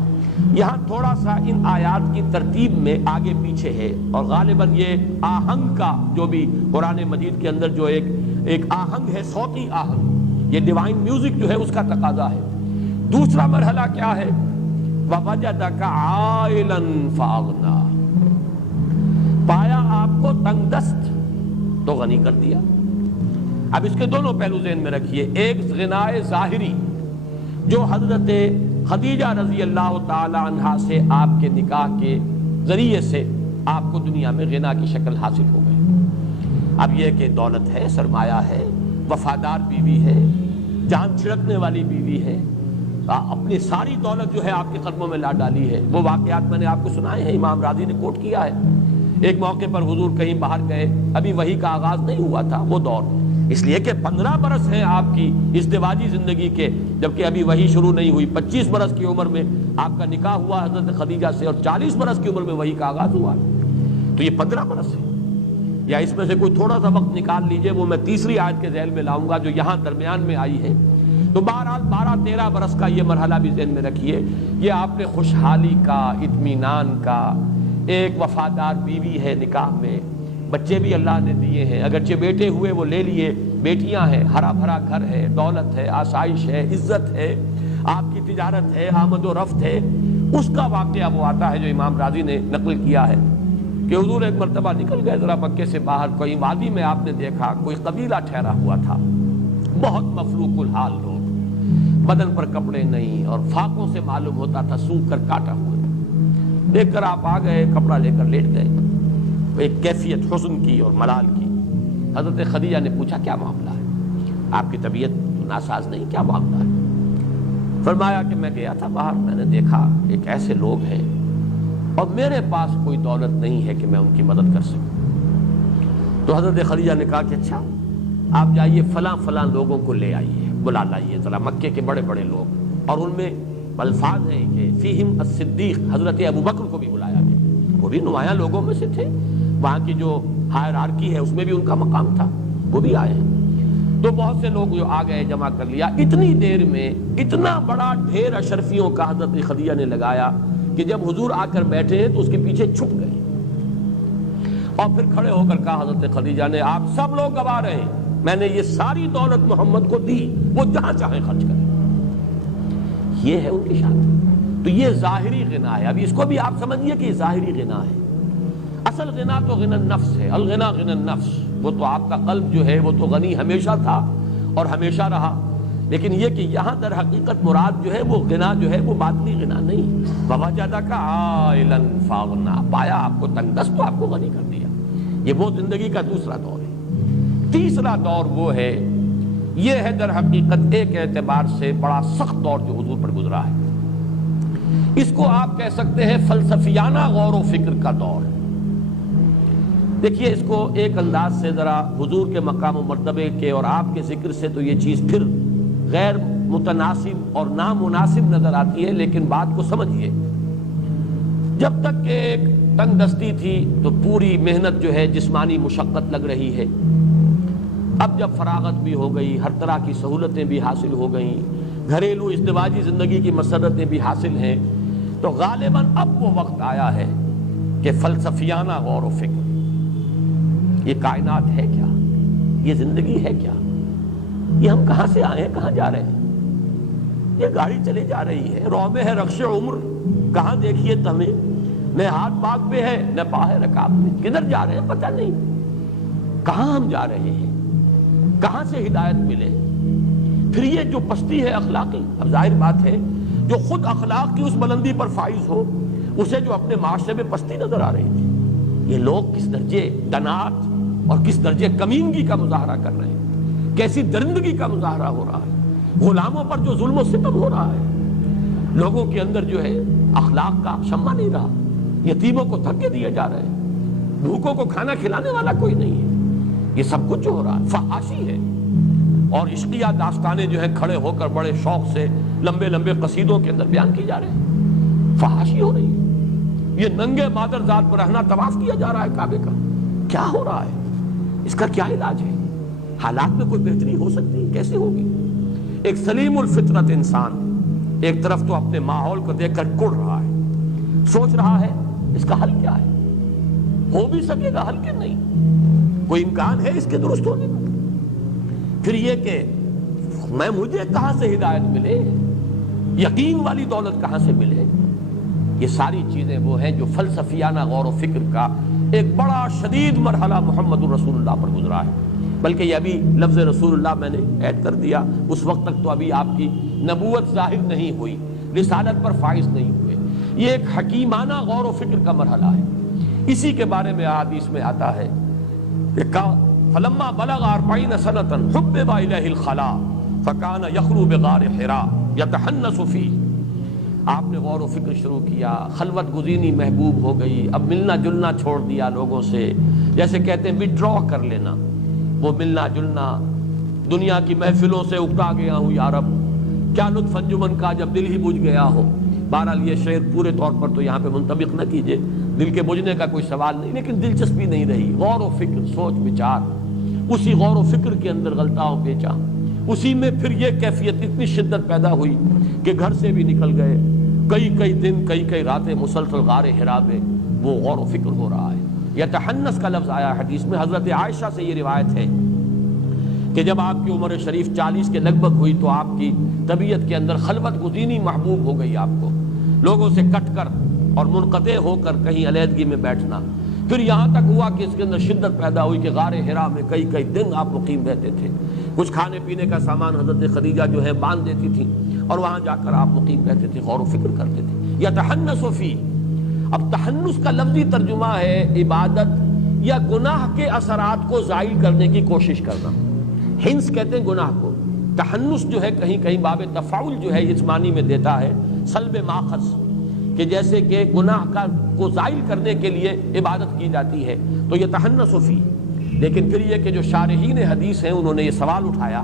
یہاں تھوڑا سا ان آیات کی ترتیب میں آگے پیچھے ہے، اور غالباً یہ آہنگ کا جو بھی قرآن مجید کے اندر جو ایک آہنگ ہے، صوتی آہنگ، یہ ڈیوائن میوزک جو ہے اس کا تقاضا ہے۔ دوسرا مرحلہ کیا ہے؟ وَوَجَدَكَ عَائِلًا فَأَغْنَىٰ، پایا آپ کو تنگ دست تو غنی کر دیا۔ اب اس کے دونوں پہلو ذہن میں رکھیے، ایک غنائے ظاہری جو حضرت خدیجہ رضی اللہ تعالی عنہا سے آپ کے نکاح کے ذریعے سے آپ کو دنیا میں غنا کی شکل حاصل ہو گئی۔ اب یہ کہ دولت ہے، سرمایہ ہے، وفادار بیوی ہے، جان چھڑکنے والی بیوی ہے، اپنی ساری دولت جو ہے آپ کے قدموں میں لا ڈالی ہے۔ وہ واقعات میں نے آپ کو سنائے ہیں، امام راضی نے کوٹ کیا ہے۔ ایک موقع پر حضور کہیں باہر گئے، ابھی وحی کا آغاز نہیں ہوا تھا وہ دور، اس لیے کہ 15 برس ہیں آپ کی ازدواجی زندگی کے، جبکہ ابھی وحی شروع نہیں ہوئی۔ 25 برس کی عمر میں آپ کا نکاح ہوا حضرت خدیجہ سے، اور 40 برس کی عمر میں وحی کا آغاز ہوا، تو یہ 15 برس ہے۔ یا اس میں سے کوئی تھوڑا سا وقت نکال لیجئے، وہ میں تیسری آیت کے ذیل میں لاؤں گا جو یہاں درمیان میں آئی ہے۔ تو بہرحال 12-13 برس کا یہ مرحلہ بھی ذہن میں رکھیے، یہ آپ نے خوشحالی کا، اطمینان کا، ایک وفادار بیوی ہے نکاح میں، بچے بھی اللہ نے دیے ہیں، اگرچہ بیٹے ہوئے وہ لے لیے، بیٹیاں ہیں، ہرا بھرا گھر ہے، دولت ہے، آسائش ہے، عزت ہے، آپ کی تجارت ہے، آمد و رفت ہے۔ اس کا واقعہ وہ آتا ہے جو امام راضی نے نقل کیا ہے کہ حضور ایک مرتبہ نکل گئے ذرا مکے سے باہر، کوئی وادی میں آپ نے دیکھا کوئی قبیلہ ٹھہرا ہوا تھا، بہت مفلوق الحال لوگ، بدن پر کپڑے نہیں اور فاقوں سے معلوم ہوتا تھا سونکھ کر کاٹا ہوا۔ دیکھ کر آپ آ گئے، کپڑا لے کر لیٹ گئے، ایک کیفیت حزن کی اور ملال کی۔ حضرت خدیجہ نے پوچھا کیا معاملہ ہے؟ آپ کی طبیعت ناساز نہیں، کیا معاملہ ہے؟ فرمایا کہ میں گیا تھا باہر، میں نے دیکھا ایک ایسے لوگ ہیں اور میرے پاس کوئی دولت نہیں ہے کہ میں ان کی مدد کر سکوں۔ تو حضرت خدیجہ نے کہا کہ اچھا آپ جائیے فلاں فلاں لوگوں کو لے آئیے، بلا لائیے ذرا، مکے کے بڑے بڑے لوگ، اور ان میں الفاظ ہیں کہ فیہم الصدیق، حضرت ابو بکر کو بھی بلایا گیا، وہ بھی نمایاں لوگوں میں سے تھے، وہاں کی جو ہائرارکی ہے اس میں بھی ان کا مقام تھا، وہ بھی آئے۔ تو بہت سے لوگ جو آ گئے، جمع کر لیا، اتنی دیر میں اتنا بڑا ڈھیر اشرفیوں کا حضرت خدیجہ نے لگایا کہ جب حضور آ کر بیٹھے تو اس کے پیچھے چھپ گئے، اور پھر کھڑے ہو کر کہا حضرت خدیجہ نے آپ سب لوگ گواہ رہے ہیں میں نے یہ ساری دولت محمد کو دی، وہ جہاں چاہے خرچ کریں۔ یہ ہے ان کی شان۔ تو یہ ظاہری غنا ہے، ابھی اس کو بھی آپ سمجھیے کہ یہ ظاہری غنا ہے۔ اصل غنا تو غنا النفس ہے، الغنا غنا النفس، وہ تو آپ کا قلب جو ہے وہ تو غنی ہمیشہ تھا اور ہمیشہ رہا، لیکن یہ کہ یہاں در حقیقت مراد جو ہے وہ غنا جو ہے وہ باطنی غنا نہیں۔ وَوَجَدَكَ عَائِلًا فَأَغْنَىٰ، پایا آپ کو تنگ دست تو آپ کو غنی کر دیا۔ یہ وہ زندگی کا دوسرا دور ہے۔ تیسرا دور وہ ہے، یہ ہے در حقیقت ایک اعتبار سے بڑا سخت دور جو حضور پر گزرا ہے، اس کو آپ کہہ سکتے ہیں فلسفیانہ غور و فکر کا دور۔ دیکھیے اس کو ایک انداز سے ذرا حضور کے مقام و مرتبے کے اور آپ کے ذکر سے تو یہ چیز پھر غیر متناسب اور نامناسب نظر آتی ہے، لیکن بات کو سمجھیے۔ جب تک کہ ایک تنگ دستی تھی تو پوری محنت جو ہے جسمانی مشقت لگ رہی ہے، اب جب فراغت بھی ہو گئی، ہر طرح کی سہولتیں بھی حاصل ہو گئیں، گھریلو ازدواجی زندگی کی مسرتیں بھی حاصل ہیں، تو غالباً اب وہ وقت آیا ہے کہ فلسفیانہ غور و فکر، یہ کائنات ہے کیا، یہ زندگی ہے کیا، یہ ہم کہاں سے آئے ہیں، کہاں جا رہے ہیں، یہ گاڑی چلے جا رہی ہے، رو میں ہے رخش عمر، کہاں دیکھیے تمہیں، نہ ہاتھ باغ پہ ہے نہ پا ہے رکاب میں، کدھر جا رہے ہیں پتہ نہیں، کہاں ہم جا رہے ہیں، کہاں سے ہدایت ملے۔ پھر یہ جو پستی ہے اخلاقی، اب ظاہر بات ہے جو خود اخلاق کی اس بلندی پر فائز ہو، اسے جو اپنے معاشرے میں پستی نظر آ رہی تھی، یہ لوگ کس درجے دنات اور کس درجے کمینگی کا مظاہرہ کر رہے ہیں، کیسی درندگی کا مظاہرہ ہو رہا ہے، غلاموں پر جو ظلم و ستم ہو رہا ہے، لوگوں کے اندر جو ہے اخلاق کا شمع نہیں رہا، یتیموں کو دھکے دیے جا رہے ہیں، بھوکوں کو کھانا کھلانے والا کوئی نہیں ہے، یہ سب کچھ جو ہو رہا ہے فحاشی ہے۔ اور عشقیہ داستانیں جو ہیں کھڑے ہو کر بڑے شوق سے لمبے لمبے قصیدوں کے اندر بیان کی جا رہے ہیں، فحاشی ہو رہی ہے، یہ ننگے مادر ذات پر رہنا طواف کیا جا رہا ہے کعبے کا، کیا ہو رہا ہے، اس کا کیا علاج ہے، حالات میں کوئی بہتری ہو سکتی ہے، کیسے ہوگی؟ ایک سلیم الفطرت انسان ایک طرف تو اپنے ماحول کو دیکھ کر کڑ رہا ہے، سوچ رہا ہے اس کا حل کیا ہے، ہو بھی سکے گا حل کہ نہیں، کوئی امکان ہے اس کے درست ہونے کا؟ پھر یہ کہ مجھے کہاں سے ہدایت ملے، یقین والی دولت کہاں سے ملے؟ یہ ساری چیزیں وہ ہیں جو فلسفیانہ غور و فکر کا ایک بڑا شدید مرحلہ محمد الرسول اللہ پر گزرا ہے۔ بلکہ یہ ابھی لفظ رسول اللہ میں نے ایڈ کر دیا، اس وقت تک تو ابھی آپ کی نبوت ظاہر نہیں ہوئی، رسالت پر فائز نہیں ہوئے۔ یہ ایک حکیمانہ غور و فکر کا مرحلہ ہے۔ اسی کے بارے میں احادیث میں آتا ہے کہ فلما بلغ 40 سنة حبب إليه الخلاء فكان يخلو بغار حراء يتحنس فيه۔ آپ نے غور و فکر شروع کیا، خلوت گزینی محبوب ہو گئی، اب ملنا جلنا چھوڑ دیا لوگوں سے، جیسے کہتے ہیں وڈرا کر لینا، وہ ملنا جلنا، دنیا کی محفلوں سے اکتا گیا ہوں یا رب، کیا لطف انجمن کا جب دل ہی بجھ گیا ہو۔ بہرحال یہ شعر پورے طور پر تو یہاں پہ منطبق نہ کیجئے، دل کے بجھنے کا کوئی سوال نہیں، لیکن دلچسپی نہیں رہی، غور و فکر، سوچ بچار، اسی غور و فکر کے اندر غلطہ و پیچا، اسی میں پھر یہ کیفیت اتنی شدت پیدا ہوئی کہ گھر سے بھی نکل گئے، کئی دن کئی راتیں مسلسل غار حرا میں وہ غور و فکر ہو رہا ہے۔ یتحنس کا لفظ آیا حدیث میں، حضرت عائشہ سے یہ روایت ہے کہ جب آپ کی عمر شریف 40 کے لگ بھگ ہوئی تو آپ کی طبیعت کے اندر خلوت گزینی محبوب ہو گئی، آپ کو لوگوں سے کٹ کر اور منقطع ہو کر کہیں علیحدگی میں بیٹھنا۔ پھر یہاں تک ہوا کہ اس کے اندر شدت پیدا ہوئی کہ غار حرا میں کئی دن آپ مقیم رہتے تھے، کچھ کھانے پینے کا سامان حضرت خدیجہ جو ہے باندھ دیتی تھی اور وہاں جا کر آپ مقیم رہتے تھے، غور و فکر کرتے تھے۔ یتحنس فی، اب تحنس کا لفظی ترجمہ ہے عبادت یا گناہ کے اثرات کو زائل کرنے کی کوشش کرنا۔ ہنس کہتے ہیں گناہ کو، تحنس جو ہے کہیں باب تفاعل جو ہے اس معنی میں دیتا ہے سلب ماخذ، کہ جیسے کہ گناہ کو زائل کرنے کے لیے عبادت کی جاتی ہے، تو یہ تحنس فی۔ لیکن پھر یہ کہ جو شارحین حدیث ہیں انہوں نے یہ سوال اٹھایا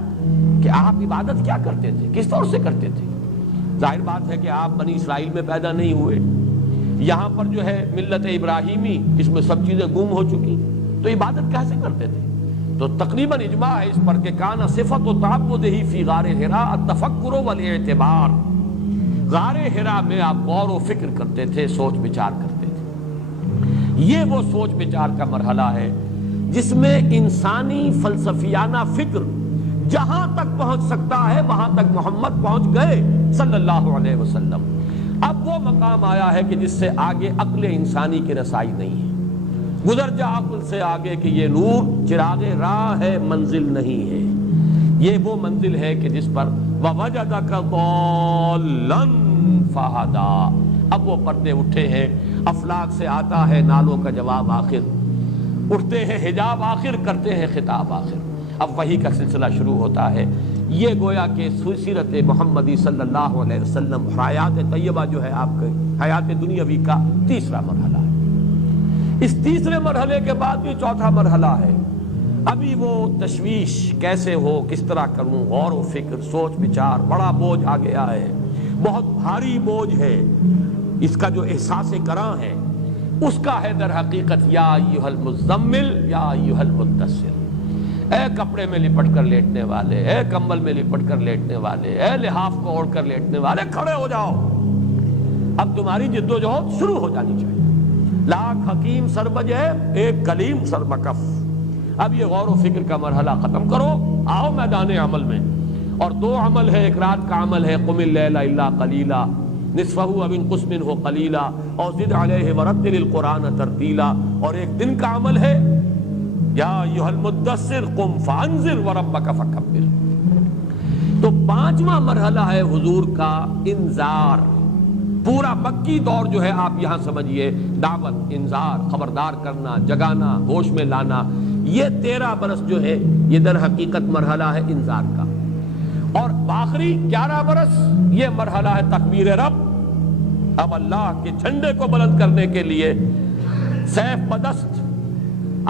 کہ آپ عبادت کیا کرتے تھے، کس طور سے کرتے تھے؟ ظاہر بات ہے کہ آپ بنی اسرائیل میں پیدا نہیں ہوئے، یہاں پر جو ہے ملت ابراہیمی، اس میں سب چیزیں گم ہو چکی، تو عبادت کیسے کرتے تھے؟ تو تقریباً اجماع ہے اس پر کہ کانا صفت و تعبدہ فی غار حرا التفکر والاعتبار، غار حرا میں آپ غور و فکر کرتے تھے، سوچ بچار کرتے تھے۔ یہ وہ سوچ بچار کا مرحلہ ہے جس میں انسانی فلسفیانہ فکر جہاں تک پہنچ سکتا ہے وہاں تک محمد پہنچ گئے صلی اللہ علیہ وسلم۔ اب وہ مقام آیا ہے کہ جس سے آگے عقل انسانی کی رسائی نہیں ہے، گزر جا عقل سے آگے کہ یہ نور چراغ راہ ہے، منزل نہیں ہے۔ یہ وہ منزل ہے کہ جس پر وَوَجَدَكَ ضَالًّا فَهَدَىٰ، اب وہ پردے اٹھے ہیں، افلاک سے آتا ہے نالوں کا جواب آخر، اٹھتے ہیں حجاب آخر، کرتے ہیں خطاب آخر، اب وحی کا سلسلہ شروع ہوتا ہے۔ یہ گویا کہ سیرت محمدی صلی اللہ علیہ وسلم، حیات طیبہ جو ہے آپ کے حیات دنیاوی کا تیسرا مرحلہ ہے۔ اس تیسرے مرحلے کے بعد بھی چوتھا مرحلہ ہے، ابھی وہ تشویش کیسے ہو، کس طرح کروں، غور و فکر، سوچ بچار، بڑا بوجھ آ گیا ہے، بہت بھاری بوجھ ہے، اس کا جو احساس کراں ہے اس کا ہے در حقیقت یا ایھا المزمل یا ایھا المدثر، اے کپڑے میں لپٹ کر لیٹنے والے، اے کمبل میں لپٹ کر لیٹنے والے، اے لحاف کو اوڑھ کر لیٹنے والے، کھڑے ہو جاؤ، اب تمہاری جد و جہد شروع ہو جانی چاہیے۔ لاکھ حکیم سر بجے ایک کلیم سر بکف، اب یہ غور و فکر کا مرحلہ ختم کرو، آؤ میدان عمل میں، اور دو عمل ہے، ایک رات کا عمل ہے قم اللیل الا قلیلا نصفہ او انقص منہ قلیلا اور زد علیہ ورتل القرآن ترتیلا، اور ایک دن کا عمل ہے یا ایھا المدثر قم فانذر وربک فکبر۔ تو پانچواں مرحلہ ہے حضور کا انذار، پورا مکی دور جو ہے آپ یہاں سمجھیے، دعوت، انذار، خبردار کرنا، جگانا، ہوش میں لانا، یہ 13 برس جو ہے یہ در حقیقت مرحلہ ہے انذار کا، اور آخری 11 برس یہ مرحلہ ہے تکبیر رب۔ اب اللہ کے جھنڈے کو بلند کرنے کے لیے سیف بدست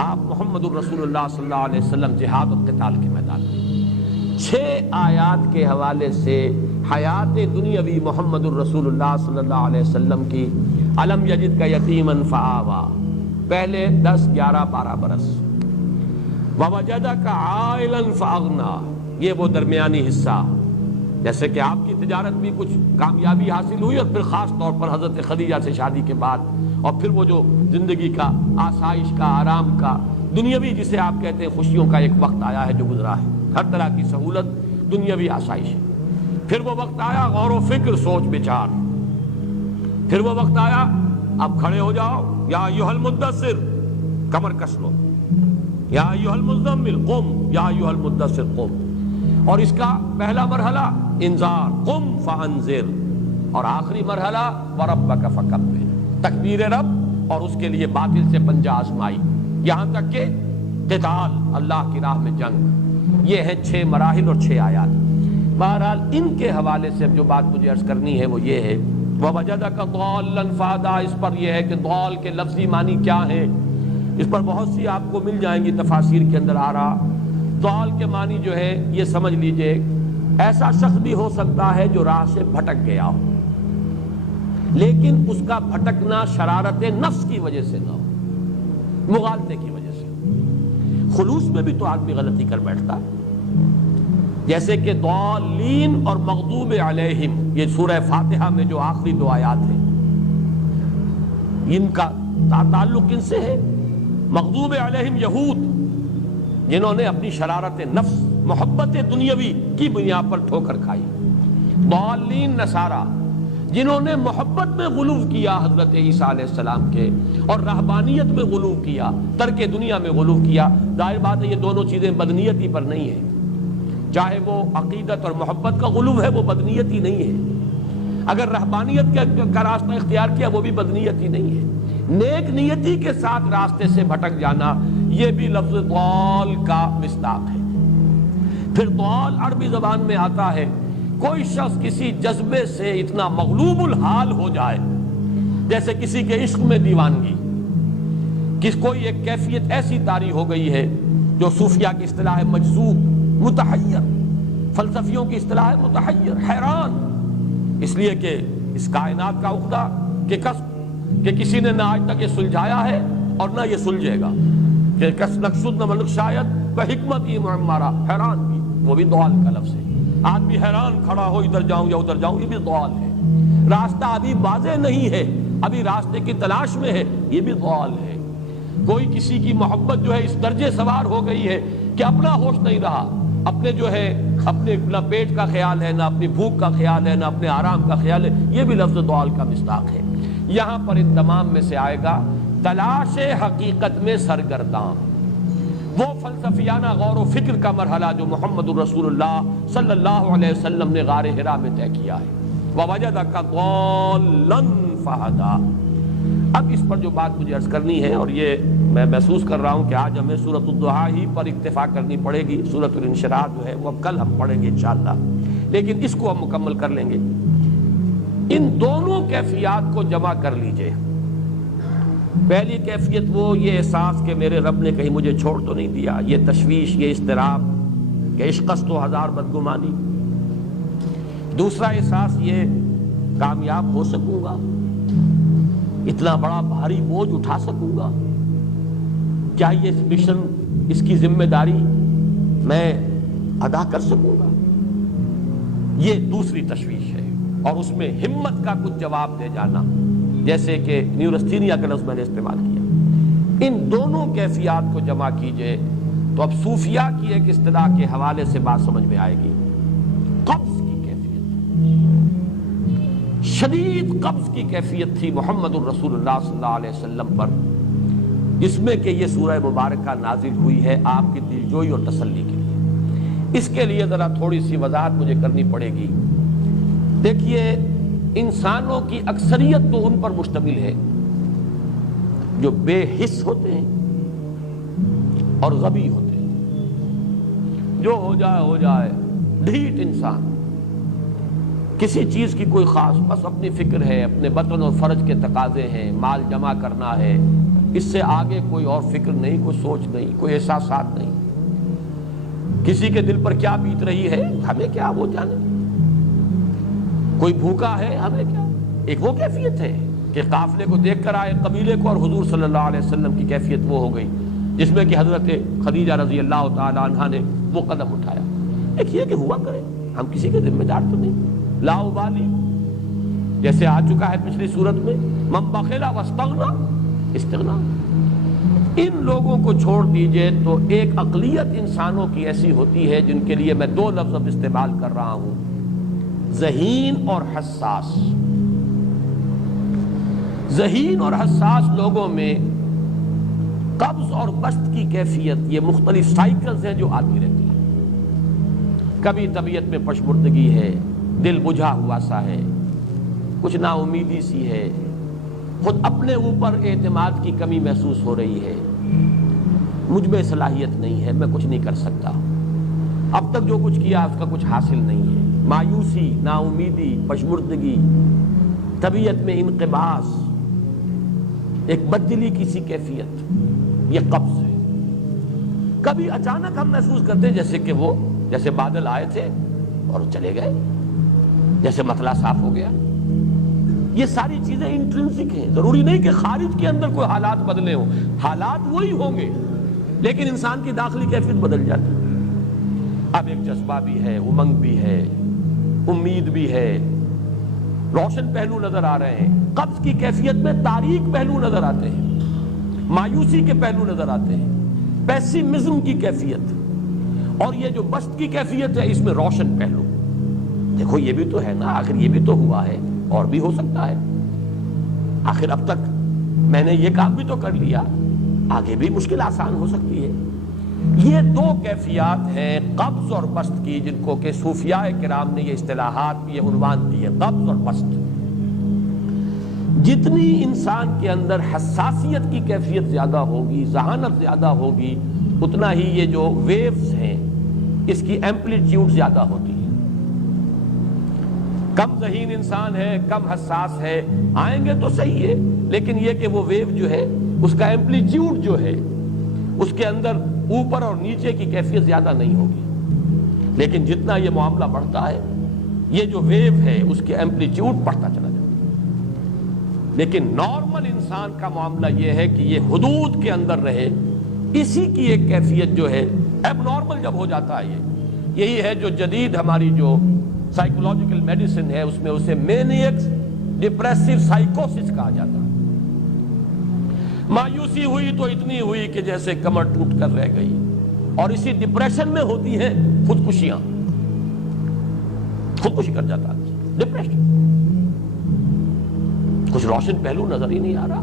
آپ محمد الرسول اللہ صلی اللہ علیہ وسلم جہاد و قتال کے میدان میں 6 آیات کے حوالے سے حیات دنیاوی محمد الرسول اللہ صلی اللہ علیہ وسلم کی علم یجد کا یتیما فآوا، پہلے 10 11 12 برس، ووجدک عائلا فاغنا، یہ وہ درمیانی حصہ، جیسے کہ آپ کی تجارت بھی کچھ کامیابی حاصل ہوئی، اور پھر خاص طور پر حضرت خدیجہ سے شادی کے بعد، اور پھر وہ جو زندگی کا آسائش کا، آرام کا، دنیاوی جسے آپ کہتے ہیں خوشیوں کا ایک وقت آیا ہے جو گزرا ہے، ہر طرح کی سہولت دنیاوی آسائش. پھر وہ وقت آیا غور و فکر، سوچ بچار. پھر وہ وقت آیا اب کھڑے ہو جاؤ، یا ایھا المدثر کمر کس لو، یا ایھا المزمل قم، یا ایھا المدثر قم. اور اس کا پہلا مرحلہ انذار، قم فانذر، اور آخری مرحلہ وربک فکبر، تکبیر رب اور اس کے لیے باطل سے پنجہ آزمائی، یہاں تک کہ قتال، اللہ کی راہ میں جنگ. یہ ہیں 6 مراحل اور 6 آیات. بہرحال ان کے حوالے سے اب جو بات مجھے عرض کرنی ہے وہ یہ ہے وَوَجَدَكَ ضَالًّا فَهَدَىٰ. اس پر یہ ہے کہ ضال کے لفظی معنی کیا ہے، اس پر بہت سی آپ کو مل جائیں گی تفاسیر کے اندر آ رہا. ضال کے معنی جو ہے یہ سمجھ لیجئے ایسا شخص بھی ہو سکتا ہے جو راہ سے بھٹک گیا ہو، لیکن اس کا بھٹکنا شرارت نفس کی وجہ سے نہ ہو، مغالطے کی وجہ سے. خلوص میں بھی تو آدمی غلطی کر بیٹھتا، جیسے کہ ضالین اور مغضوب علیہم، یہ سورہ فاتحہ میں جو آخری 2 آیات ہیں ان کا تعلق ان سے ہے. مغضوب علیہم یہود، جنہوں نے اپنی شرارت نفس، محبت دنیاوی کی بنیاد پر ٹھوکر کھائی. ضالین نصارہ، جنہوں نے محبت میں غلو کیا حضرت عیسیٰ علیہ السلام کے، اور رہبانیت میں غلو کیا، ترک دنیا میں غلو کیا. ظاہر بات ہے یہ دونوں چیزیں بدنیتی پر نہیں ہیں، چاہے وہ عقیدت اور محبت کا غلو ہے وہ بدنیتی نہیں ہے، اگر رہبانیت کا راستہ اختیار کیا وہ بھی بدنیتی نہیں ہے. نیک نیتی کے ساتھ راستے سے بھٹک جانا یہ بھی لفظ ضال کا مصداق ہے. پھر ضال عربی زبان میں آتا ہے کوئی شخص کسی جذبے سے اتنا مغلوب الحال ہو جائے، جیسے کسی کے عشق میں دیوانگی، کوئی ایک کیفیت ایسی طاری ہو گئی ہے جو صوفیہ کی اصطلاح ہے مجذوب، متحیر، فلسفیوں کی اصطلاح ہے متحیر، حیران، اس لیے کہ اس کائنات کا عقدہ کہ کسی نے نہ آج تک یہ سلجھایا ہے اور نہ یہ سلجھے گا، کہ کس نقصد نہ ملک شاید و حکمت ہی معمارہ، حیران بھی، وہ بھی ضال کا لفظ ہے. آدمی حیران کھڑا ہو ادھر جاؤں یا ادھر جاؤں، یہ بھی ضال ہے. راستہ ابھی واضح نہیں ہے، ابھی راستے کی تلاش میں ہے، یہ بھی ضال ہے. کوئی کسی کی محبت جو ہے اس درجے سوار ہو گئی ہے کہ اپنا ہوش نہیں رہا، اپنے جو ہے اپنے نہ پیٹ کا خیال ہے، نہ اپنی بھوک کا خیال ہے، نہ اپنے آرام کا خیال ہے، یہ بھی لفظ ضال کا مصداق ہے. یہاں پر ان تمام میں سے آئے گا تلاش حقیقت میں سرگرداں، وہ فلسفیانہ غور و فکر کا مرحلہ جو محمد الرسول اللہ صلی اللہ علیہ وسلم نے غار حرا میں طے کیا ہے. وَوَجَدَكَ ضَالًّا فَهَدَىٰ. اب اس پر جو بات مجھے عرض کرنی ہے، اور یہ میں محسوس کر رہا ہوں کہ آج ہمیں سورۃ الضحیٰ ہی پر اکتفا کرنی پڑے گی، سورۃ الانشراح جو ہے وہ اب کل ہم پڑھیں گے انشاءاللہ، لیکن اس کو ہم مکمل کر لیں گے. ان دونوں کیفیات کو جمع کر لیجئے. پہلی کیفیت وہ یہ احساس کہ میرے رب نے کہیں مجھے چھوڑ تو نہیں دیا، یہ تشویش، یہ اضطراب کہ عشقست و ہزار بدگمانی. دوسرا احساس یہ کامیاب ہو سکوں گا، اتنا بڑا بھاری بوجھ اٹھا سکوں گا، کیا یہ مشن، اس کی ذمہ داری میں ادا کر سکوں گا، یہ دوسری تشویش ہے. اور اس میں ہمت کا کچھ جواب دے جانا، جیسے کہ نیورستھینیا کا لفظ میں نے استعمال کیا. ان دونوں کیفیات کو جمع کیجئے تو اب صوفیہ کی ایک اصطلاح کے حوالے سے بات سمجھ میں آئے گی. قبض کی کیفیت، شدید قبض کی کیفیت تھی محمد الرسول اللہ صلی اللہ علیہ وسلم پر، جس میں کہ یہ سورہ مبارکہ نازل ہوئی ہے آپ کی دلجوئی اور تسلی کے لیے. اس کے لیے ذرا تھوڑی سی وضاحت مجھے کرنی پڑے گی. دیکھیے انسانوں کی اکثریت تو ان پر مشتمل ہے جو بے حس ہوتے ہیں اور غبی ہوتے ہیں. جو ہو جائے ڈھیٹ انسان، کسی چیز کی کوئی خاص، بس اپنی فکر ہے، اپنے بطن اور فرج کے تقاضے ہیں، مال جمع کرنا ہے، اس سے آگے کوئی اور فکر نہیں، کوئی سوچ نہیں، کوئی احساسات نہیں. کسی کے دل پر کیا بیت رہی ہے ہمیں کیا، وہ جانے. کوئی بھوکا ہے ہمیں کیا. ایک وہ کیفیت ہے کہ قافلے کو دیکھ کر آئے قبیلے کو، اور حضور صلی اللہ علیہ وسلم کی کیفیت وہ ہو گئی جس میں کہ حضرت خدیجہ رضی اللہ تعالی عنہا نے وہ قدم اٹھایا. ایک یہ کہ ہوا کرے، ہم کسی کے ذمہ دار تو نہیں، لا ابالی، جیسے آ چکا ہے پچھلی صورت میں، من بخل واستغنی استغنا۔ ان لوگوں کو چھوڑ دیجئے تو ایک اقلیت انسانوں کی ایسی ہوتی ہے جن کے لیے میں دو لفظ اب استعمال کر رہا ہوں، ذہین اور حساس۔ ذہین اور حساس لوگوں میں قبض اور بسط کی کیفیت، یہ مختلف سائیکلز ہیں جو آتی رہتی ہیں۔ کبھی طبیعت میں پشمردگی ہے، دل بجھا ہوا سا ہے، کچھ نا امیدی سی ہے، خود اپنے اوپر اعتماد کی کمی محسوس ہو رہی ہے، مجھ میں صلاحیت نہیں ہے، میں کچھ نہیں کر سکتا، اب تک جو کچھ کیا اس کا کچھ حاصل نہیں ہے، مایوسی، نا امیدی، پشمردگی، طبیعت میں انقباض، ایک بددلی کی سی کیفیت، یہ قبض ہے۔ کبھی اچانک ہم محسوس کرتے ہیں جیسے بادل آئے تھے اور چلے گئے، جیسے مسئلہ صاف ہو گیا۔ یہ ساری چیزیں انٹرنسک ہیں، ضروری نہیں کہ خارج کے اندر کوئی حالات بدلے ہوں، حالات وہی ہوں گے لیکن انسان کی داخلی کیفیت بدل جاتی ہے۔ اب ایک جذبہ بھی ہے، امنگ بھی ہے، امید بھی ہے، روشن پہلو نظر آ رہے ہیں۔ قبض کی کیفیت میں تاریک پہلو نظر آتے ہیں، مایوسی کے پہلو نظر آتے ہیں، پیسیمزم کی کیفیت، اور یہ جو بسط کی کیفیت ہے اس میں روشن پہلو۔ دیکھو یہ بھی تو ہے نا، آخر یہ بھی تو ہوا ہے، اور بھی ہو سکتا ہے، آخر اب تک میں نے یہ کام بھی تو کر لیا، آگے بھی مشکل آسان ہو سکتی ہے۔ یہ دو کیفیات ہیں قبض اور بسط کی، جن کو کہ صوفیاء کرام نے یہ اصطلاحات، یہ عنوان دیے، قبض اور بسط۔ جتنی انسان کے اندر حساسیت کی کیفیت زیادہ ہوگی، ذہانت زیادہ ہوگی، اتنا ہی یہ جو ویوز ہیں اس کی ایمپلیٹیوڈ زیادہ ہوتی ہے۔ کم ذہین انسان ہے، کم حساس ہے، آئیں گے تو صحیح ہے، لیکن یہ کہ وہ ویو جو ہے اس کا ایمپلیٹیوڈ جو ہے اس کے اندر اوپر اور نیچے کی کیفیت زیادہ نہیں ہوگی، لیکن جتنا یہ معاملہ بڑھتا ہے یہ جو ویو ہے اس کے ایمپلیٹیوڈ بڑھتا چلا جاتا ہے۔ لیکن نارمل انسان کا معاملہ یہ ہے کہ یہ حدود کے اندر رہے، اسی کی ایک کیفیت جو ہے ایب نارمل جب ہو جاتا ہے، یہی ہے جو جدید ہماری جو سائیکولوجیکل میڈیسن ہے اس میں اسے مینیکس ڈپریسو سائیکوسس کہا جاتا ہے۔ مایوسی ہوئی تو اتنی ہوئی کہ جیسے کمر ٹوٹ کر رہ گئی، اور اسی ڈپریشن میں ہوتی ہیں خودکشیاں، خودکشی کر جاتا ہے ڈپریشن۔ کچھ روشن پہلو نظر ہی نہیں آ رہا،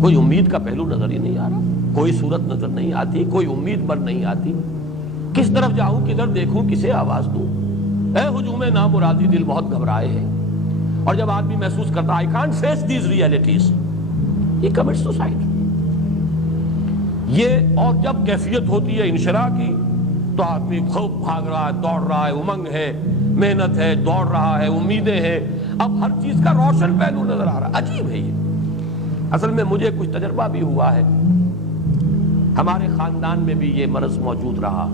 کوئی امید کا پہلو نظر ہی نہیں آ رہا، کوئی صورت نظر نہیں آتی، کوئی امید بر نہیں آتی، کس طرف جاؤں، کدھر دیکھوں، کسے آواز دوں، اے ہجوم نامرادی دل بہت گھبرائے ہیں۔ اور جب آدمی محسوس کرتا I can't face these realities، یہ commits suicide۔ یہ اور جب کیفیت ہوتی ہے انشراح کی تو آدمی خوب بھاگ رہا ہے، دوڑ رہا ہے، امنگ ہے، محنت ہے، دوڑ رہا ہے، امیدیں ہیں، اب ہر چیز کا روشن پہلو نظر آ رہا ہے۔ عجیب ہے یہ، اصل میں مجھے کچھ تجربہ بھی ہوا ہے، ہمارے خاندان میں بھی یہ مرض موجود رہا۔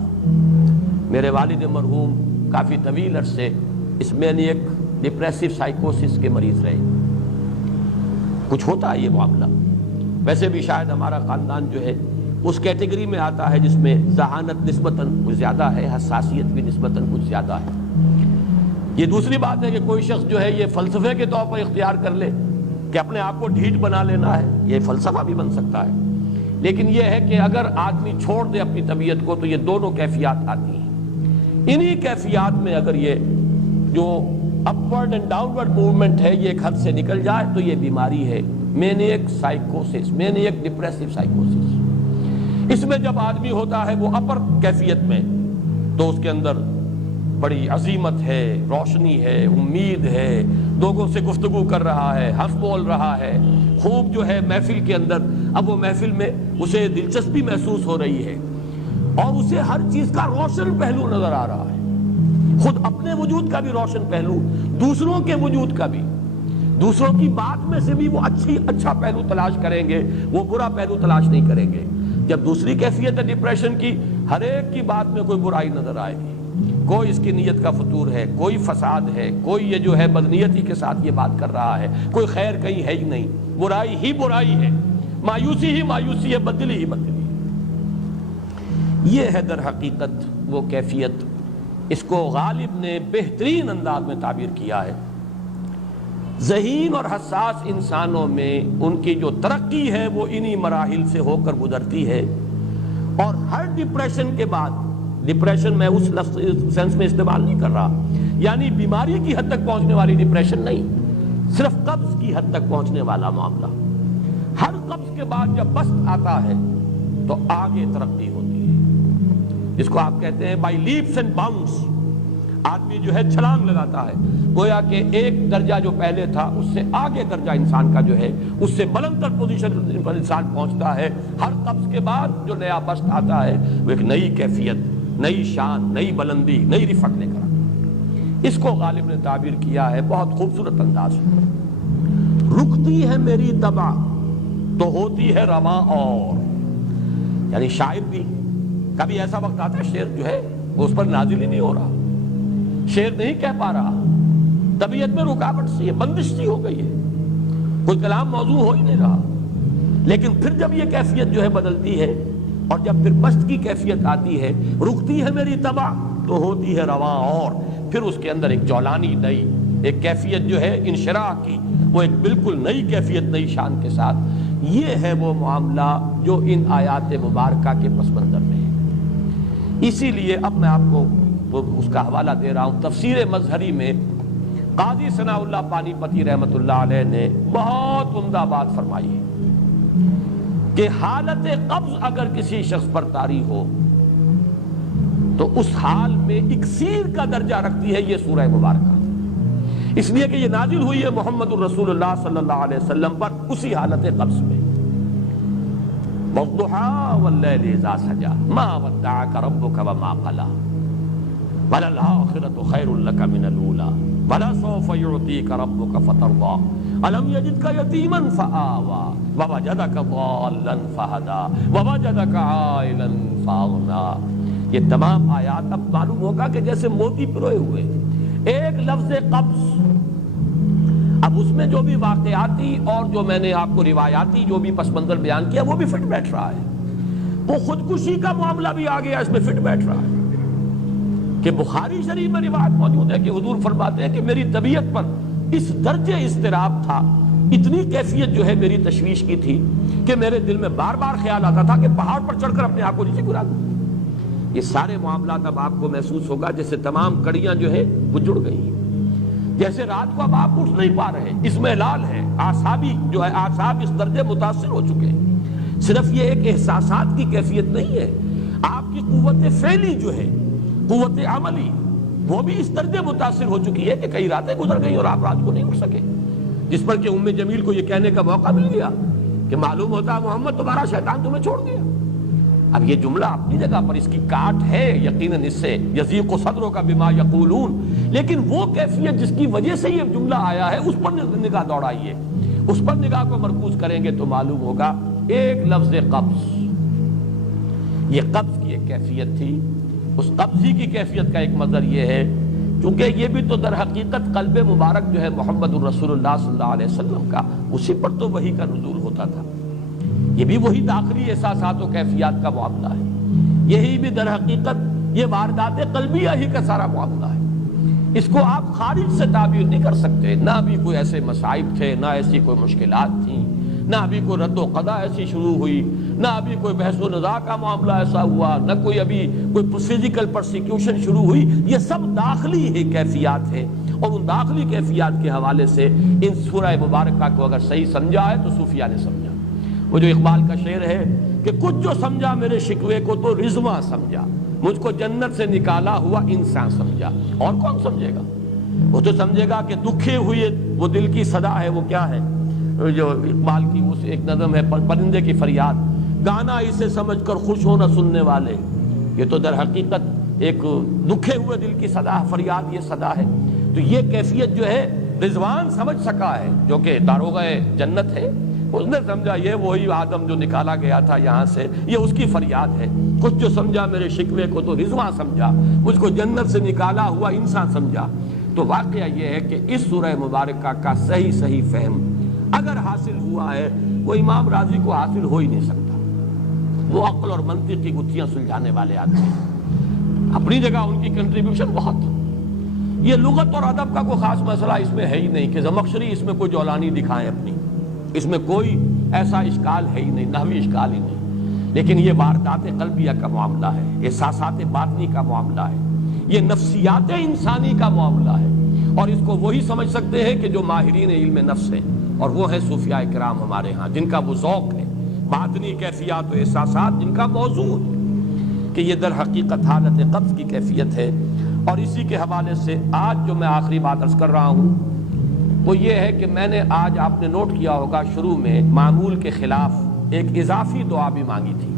میرے والد مرحوم کافی طویل عرصے اس مینیک ڈپریسو سائیکوسس کے مریض رہے۔ کچھ ہوتا ہے یہ معاملہ، ویسے بھی شاید ہمارا خاندان جو ہے اس کیٹیگری میں آتا ہے جس میں ذہانت نسبتاً کچھ زیادہ ہے، حساسیت بھی نسبتاً کچھ زیادہ ہے۔ یہ دوسری بات ہے کہ کوئی شخص جو ہے یہ فلسفے کے طور پر اختیار کر لے کہ اپنے آپ کو ڈھیٹ بنا لینا ہے، یہ فلسفہ بھی بن سکتا ہے، لیکن یہ ہے کہ اگر آدمی چھوڑ دے اپنی طبیعت کو تو یہ دونوں کیفیات آتی ہیں۔ انہی کیفیات میں اگر یہ جو اپورڈ اینڈ ڈاؤنورڈ موومنٹ ہے یہ ایک حد سے نکل جائے تو یہ بیماری ہے مینیک سائیکوسس، مینیک ڈپریسو سائیکوسس۔ اس میں جب آدمی ہوتا ہے وہ اپر کیفیت میں تو اس کے اندر بڑی عظیمت ہے، روشنی ہے، امید ہے، لوگوں سے گفتگو کر رہا ہے، ہنس بول رہا ہے، خوب جو ہے محفل کے اندر، اب وہ محفل میں اسے دلچسپی محسوس ہو رہی ہے اور اسے ہر چیز کا روشن پہلو نظر آ رہا ہے، خود اپنے وجود کا بھی روشن پہلو، دوسروں کے وجود کا بھی، دوسروں کی بات میں سے بھی وہ اچھا پہلو تلاش کریں گے، وہ برا پہلو تلاش نہیں کریں گے۔ جب دوسری کیفیت ہے ڈپریشن کی، ہر ایک کی بات میں کوئی برائی نظر آئے گی، کوئی اس کی نیت کا فطور ہے، کوئی فساد ہے، کوئی یہ جو ہے بدنیتی کے ساتھ یہ بات کر رہا ہے، کوئی خیر کہیں ہے ہی نہیں، برائی ہی برائی ہے، مایوسی ہی مایوسی ہے، بدلی ہی بدلی ہے۔ یہ ہے در حقیقت وہ کیفیت، اس کو غالب نے بہترین انداز میں تعبیر کیا ہے ذہین اور حساس انسانوں میں ان کی جو ترقی ہے وہ انہی مراحل سے ہو کر گزرتی ہے، اور ہر ڈپریشن کے بعد، ڈپریشن میں اس لفظ سینس میں استعمال نہیں کر رہا، یعنی بیماری کی حد تک پہنچنے والی ڈپریشن نہیں، صرف قبض کی حد تک پہنچنے والا معاملہ۔ ہر قبض کے بعد جب بست آتا ہے تو آگے ترقی ہوتی ہے، جس کو آپ کہتے ہیں بائی لیپس اینڈ باؤنڈس، آدمی جو ہے چھلانگ لگاتا ہے، گویا کہ ایک درجہ جو پہلے تھا اس سے آگے درجہ انسان کا جو ہے اس سے بلند تر پوزیشن پر انسان پہنچتا ہے۔ ہر قبض کے بعد جو نیا بست آتا ہے وہ ایک نئی کیفیت، نئی شان، نئی بلندی، نئی رفعت لے کر آتا ہے۔ اس کو غالب نے تعبیر کیا ہے بہت خوبصورت انداز میں، رکتی ہے میری طبع تو ہوتی ہے رواں اور، یعنی شاعر بھی کبھی ایسا وقت آتا ہے شعر جو ہے وہ اس پر نازل ہی نہیں ہو رہا، شعر نہیں کہہ پا رہا، طبیعت میں رکاوٹ سی ہے، بندش سی ہو گئی ہے، کوئی کلام موضوع ہو ہی نہیں رہا۔ لیکن پھر جب یہ کیفیت جو ہے بدلتی ہے، اور جب پھر بست کی کیفیت آتی ہے، رکتی ہے میری طبع تو ہوتی ہے رواں اور، پھر اس کے اندر ایک جولانی نئی ایک کیفیت جو ہے انشراح کی، وہ ایک بالکل نئی کیفیت، نئی شان کے ساتھ۔ یہ ہے وہ معاملہ جو ان آیات مبارکہ کے پس منظر میں ہے۔ اسی لیے اب میں آپ کو اس کا حوالہ دے رہا ہوں، تفسیر مظہری میں قاضی ثناء اللہ پانی پتی رحمۃ اللہ علیہ نے بہت عمدہ بات فرمائی ہے کہ حالت قبض اگر کسی شخص پر طاری ہو تو اس حال میں اکسیر کا درجہ رکھتی ہے یہ سورہ مبارکہ، اس لیے کہ یہ نازل ہوئی ہے محمد الرسول اللہ صلی اللہ علیہ وسلم پر اسی حالت قبض میں۔ وَالضُّحَىٰ وَاللَّيْلِ إِذَا سَجَىٰ مَا وَدَّعَكَ رَبُّكَ وَمَا قَلَىٰ وَلَلْآخِرَةُ خَيْرٌ لَكَ مِنَ الْأُولَىٰ وَلَسَوْفَ يُعْطِيكَ رَبُّكَ فَتَرْضَىٰ أَلَمْ يَجِدْكَ يَتِيمًا فَآوَىٰ وَوَجَدَكَ ضَالًّا فَهَدَىٰ وَوَجَدَكَ عَائِلًا فَأَغْنَىٰ۔ یہ تمام آیات اب معلوم ہوگا کہ جیسے موتی پروئے ہوئے، ایک لفظ قبض، اب اس میں جو بھی واقعاتی اور جو میں نے آپ کو روایاتی جو بھی پس منظر بیان کیا وہ بھی فٹ بیٹھ رہا ہے، وہ خودکشی کا معاملہ بھی آ گیا، اس میں فٹ بیٹھ رہا ہے کہ بخاری شریف میں روایت موجود ہے کہ حضور فرماتے ہیں کہ میری طبیعت پر اس درجے اضطراب تھا، اتنی کیفیت جو ہے میری تشویش کی تھی کہ میرے دل میں بار بار خیال آتا تھا کہ پہاڑ پر چڑھ کر اپنے آپ کو نیچے گرا دوں۔ یہ سارے معاملات اب آپ کو محسوس ہوگا جیسے تمام کڑیاں جو ہے وہ جڑ گئی ہیں، جیسے رات کو اب آپ اٹھ نہیں پا رہے، اس میں لال ہے، اعصابی جو ہے اعصاب اس درجے متاثر ہو چکے ہیں۔ صرف یہ ایک احساسات کی کیفیت نہیں ہے، آپ کی قوت فعلی جو ہے، قوت عملی، وہ بھی اس درجے متاثر ہو چکی ہے کہ کئی راتیں گزر گئی اور آپ رات کو نہیں اٹھ سکے، جس پر کہ ام جمیل کو یہ کہنے کا موقع مل گیا کہ معلوم ہوتا محمد تمہارا شیطان تمہیں چھوڑ گیا۔ اب یہ جملہ اپنی جگہ پر اس کی کاٹ ہے یقیناً، اس سے یضیق صدرک بما یقولون، لیکن وہ کیفیت جس کی وجہ سے یہ جملہ آیا ہے اس پر نگاہ دوڑائیے، اس پر نگاہ کو مرکوز کریں گے تو معلوم ہوگا ایک لفظ قبض، یہ قبض کی ایک کیفیت تھی، اس قبضی کی کیفیت کا ایک مظہر یہ ہے چونکہ یہ بھی تو در حقیقت قلب مبارک جو ہے محمد الرسول اللہ صلی اللہ علیہ وسلم کا، اسی پر تو وحی کا نزول ہوتا تھا، یہ بھی وہی داخلی احساسات و کیفیات کا معاملہ ہے، یہی بھی در حقیقت یہ واردات قلبیہ ہی کا سارا معاملہ ہے، اس کو آپ خارج سے تعبیر نہیں کر سکتے، نہ بھی کوئی ایسے مصائب تھے، نہ ایسی کوئی مشکلات تھیں، نہ ابھی کوئی رد و قضا ایسی شروع ہوئی، نہ ابھی کوئی بحث و نزاع کا معاملہ ایسا ہوا، نہ کوئی ابھی کوئی فزیکل پرسیکیوشن شروع ہوئی، یہ سب داخلی ہی کیفیات ہیں، اور ان داخلی کیفیات کے حوالے سے ان سورہ مبارکہ کو اگر صحیح سمجھا ہے تو صوفیہ نے سمجھا۔ وہ جو اقبال کا شعر ہے کہ کچھ جو سمجھا میرے شکوے کو تو رضواں سمجھا، مجھ کو جنت سے نکالا ہوا انسان سمجھا، اور کون سمجھے گا؟ وہ تو سمجھے گا کہ دکھے ہوئے وہ دل کی صدا ہے، وہ کیا ہے جو اقبال کی اس ایک نظم ہے پرندے کی فریاد، گانا اسے سمجھ کر خوش ہونا سننے والے، یہ تو در حقیقت ایک دکھے ہوئے دل کی صدا، فریاد یہ صدا ہے۔ تو یہ کیفیت جو ہے رضوان سمجھ سکا ہے جو کہ داروغہ جنت ہے، اس نے سمجھا یہ وہی آدم جو نکالا گیا تھا یہاں سے، یہ اس کی فریاد ہے۔ کچھ جو سمجھا میرے شکوے کو تو رضواں سمجھا، مجھ کو جنت سے نکالا ہوا انسان سمجھا۔ تو واقعہ یہ ہے کہ اس سورہ مبارکہ کا صحیح فہم اگر حاصل ہوا ہے، وہ امام راضی کو حاصل ہو ہی نہیں سکتا، وہ عقل اور منطق کی گتھیاں سلجھانے والے آدمی ہیں، اپنی جگہ ان کی کنٹریبیوشن بہت، یہ لغت اور ادب کا کوئی خاص مسئلہ اس میں ہے ہی نہیں کہ زمخشری اس میں کوئی جولانی دکھائیں اپنی، اس میں کوئی ایسا اشکال ہے ہی نہیں، نحوی اشکال ہی نہیں، لیکن یہ واردات قلبیہ کا معاملہ ہے، احساسات باطنی کا معاملہ ہے، یہ نفسیات انسانی کا معاملہ ہے، اور اس کو وہی سمجھ سکتے ہیں کہ جو ماہرین علم نفس ہیں، اور وہ ہیں صوفیاء کرام ہمارے ہاں، جن کا وہ ذوق ہے، باطنی کیفیات و احساسات جن کا موضوع ہے کہ یہ در حقیقت حالت قبض کی کیفیت ہے۔ اور اسی کے حوالے سے آج جو میں آخری بات عرض کر رہا ہوں وہ یہ ہے کہ میں نے آج، آپ نے نوٹ کیا ہوگا، شروع میں معمول کے خلاف ایک اضافی دعا بھی مانگی تھی۔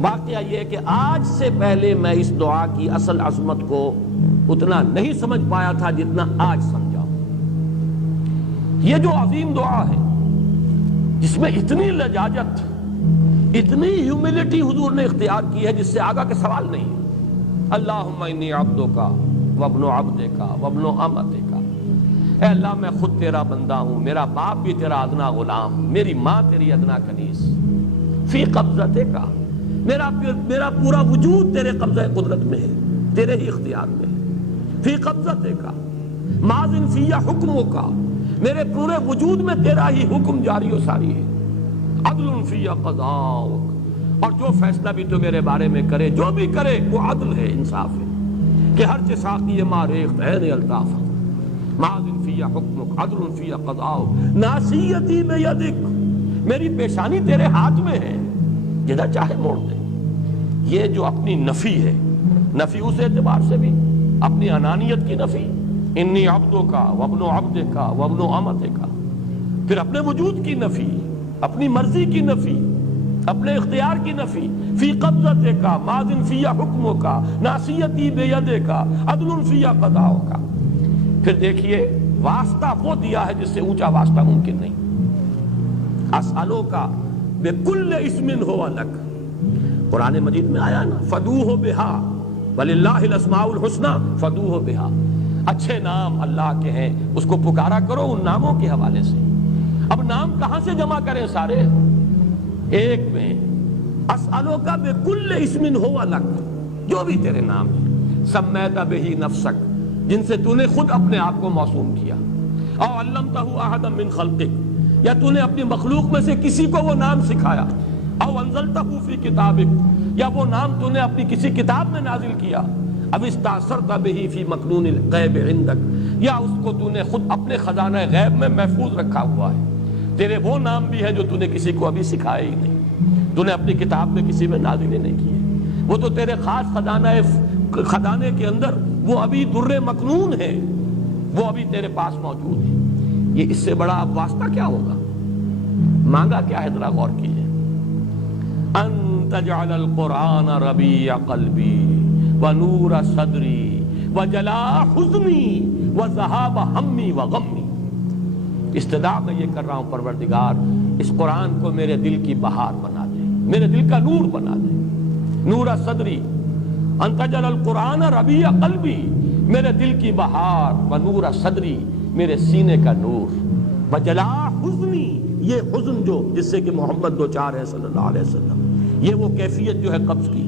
واقعہ یہ ہے کہ آج سے پہلے میں اس دعا کی اصل عظمت کو اتنا نہیں سمجھ پایا تھا جتنا آج سمجھا ہوں۔ یہ جو عظیم دعا ہے جس میں اتنی لجاجت، اتنی ہیوملٹی حضور نے اختیار کی ہے جس سے آگا کے سوال نہیں ہے۔ اللہم انی عبدک وابن عبدک وابن امتک، اے اللہ میں خود تیرا بندہ ہوں، میرا باپ بھی تیرا ادنا غلام، میری ماں تیری ادنا کنیز، فی قبضتک، میرا پورا وجود تیرے قبضہ قدرت میں ہے، تیرے ہی اختیار میں ہے، فی قبضتک ماضٍ فی حکمک، میرے پورے وجود میں تیرا ہی حکم جاری و ساری ہے، عدل فی قضاؤک، اور جو فیصلہ بھی تو میرے بارے میں کرے، جو بھی کرے وہ عدل ہے، انصاف ہے، کہ ہر چساقی ما ریخت عین الطاف، ماضٍ فی حکمک عدل فی قضاؤک، ناصیتی بیدک، میری پیشانی تیرے ہاتھ میں ہے، جدھر چاہے موڑ دے۔ یہ جو اپنی نفی ہے، نفی اس اعتبار سے بھی اپنی انانیت کی نفی، انی عبدک وابن عبدک وابن امتک، پھر اپنے وجود کی نفی، اپنی مرضی کی نفی، اپنے اختیار کی نفی، فی قبضتک ماضٍ فی حکمک ناصیتی بیدک عدل فی قضاؤک۔ پھر دیکھیے واسطہ وہ دیا ہے جس سے اونچا واسطہ ممکن نہیں، اسألوک بکل اسم ہو لک، قرآن مجید میں آیا نا، فدوہ بہا وللہ الاسماء الحسنی فدوہ بہا، اچھے نام اللہ کے ہیں، اس کو پکارا کرو ان ناموں کے حوالے سے۔ اب نام کہاں سے جمع کریں سارے؟ ایک میں، اسألوک بکل اسم ہو لک، جو بھی تیرے نام ہیں، سمیت بہ نفسک، جن سے تو نے خود اپنے آپ کو موسوم کیا، او علمتہ احدا من خلقک، یا تو نے اپنی مخلوق میں سے کسی کو وہ نام سکھایا، او انزلتہ فی کتابک، یا وہ نام تو نے اپنی کسی کتاب میں نازل کیا، اب استاثرت بہ فی مکنون الغیب عندک، یا اس کو تو نے خود اپنے خزانہ غیب میں محفوظ رکھا ہوا ہے۔ تیرے وہ نام بھی ہیں جو تو نے کسی کو ابھی سکھائے ہی نہیں، تو نے اپنی کتاب میں کسی میں نازل ہی نہیں کیے، وہ تو تیرے خاص خزانے کے اندر وہ ابھی در مکنون ہے، وہ ابھی تیرے پاس موجود ہے۔ یہ اس سے بڑا اب واسطہ کیا ہوگا؟ مانگا کیا ہے؟ ذرا غور کیجئے، ان تجعل القرآن ربیع قلبی ونور صدری وجلاء حزنی وذہاب ہمی وغمی۔ استدعا میں یہ کر رہا ہوں، پروردگار اس قرآن کو میرے دل کی بہار بنا دے، میرے دل کا نور بنا دے، نور صدری، ان تجعل القرآن ربیع قلبی، میرے دل کی بہار، ونور صدری، میرے سینے کا نور، وجلاء حزنی، یہ حزن جو جس سے کہ محمد دو چار ہے صلی اللہ علیہ وسلم، یہ وہ کیفیت جو ہے قبض کی،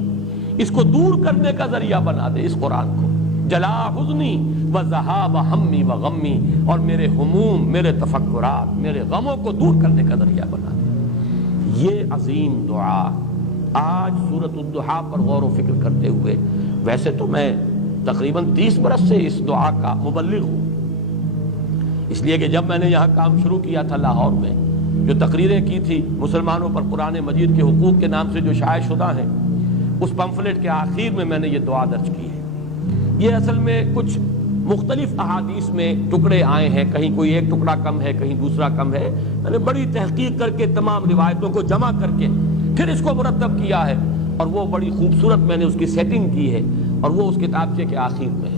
اس کو دور کرنے کا ذریعہ بنا دے اس قرآن کو، جلاء حزنی وذہاب ہمی وغمی، اور میرے ہموم، میرے تفکرات، میرے غموں کو دور کرنے کا ذریعہ بنا دے۔ یہ عظیم دعا آج سورۃ الضحیٰ پر غور و فکر کرتے ہوئے، ویسے تو میں تقریباً 30 برس سے اس دعا کا مبلغ ہوں، اس لیے کہ جب میں نے یہاں کام شروع کیا تھا لاہور میں، جو تقریریں کی تھی مسلمانوں پر قرآن مجید کے حقوق کے نام سے جو شائع شدہ ہیں، اس پمفلٹ کے آخر میں میں نے یہ دعا درج کی ہے۔ یہ اصل میں کچھ مختلف احادیث میں ٹکڑے آئے ہیں، کہیں کوئی ایک ٹکڑا کم ہے، کہیں دوسرا کم ہے، میں نے بڑی تحقیق کر کے تمام روایتوں کو جمع کر کے پھر اس کو مرتب کیا ہے، اور وہ بڑی خوبصورت میں نے اس کی سیٹنگ کی ہے، اور وہ اس کتابچے کے آخر میں ہے۔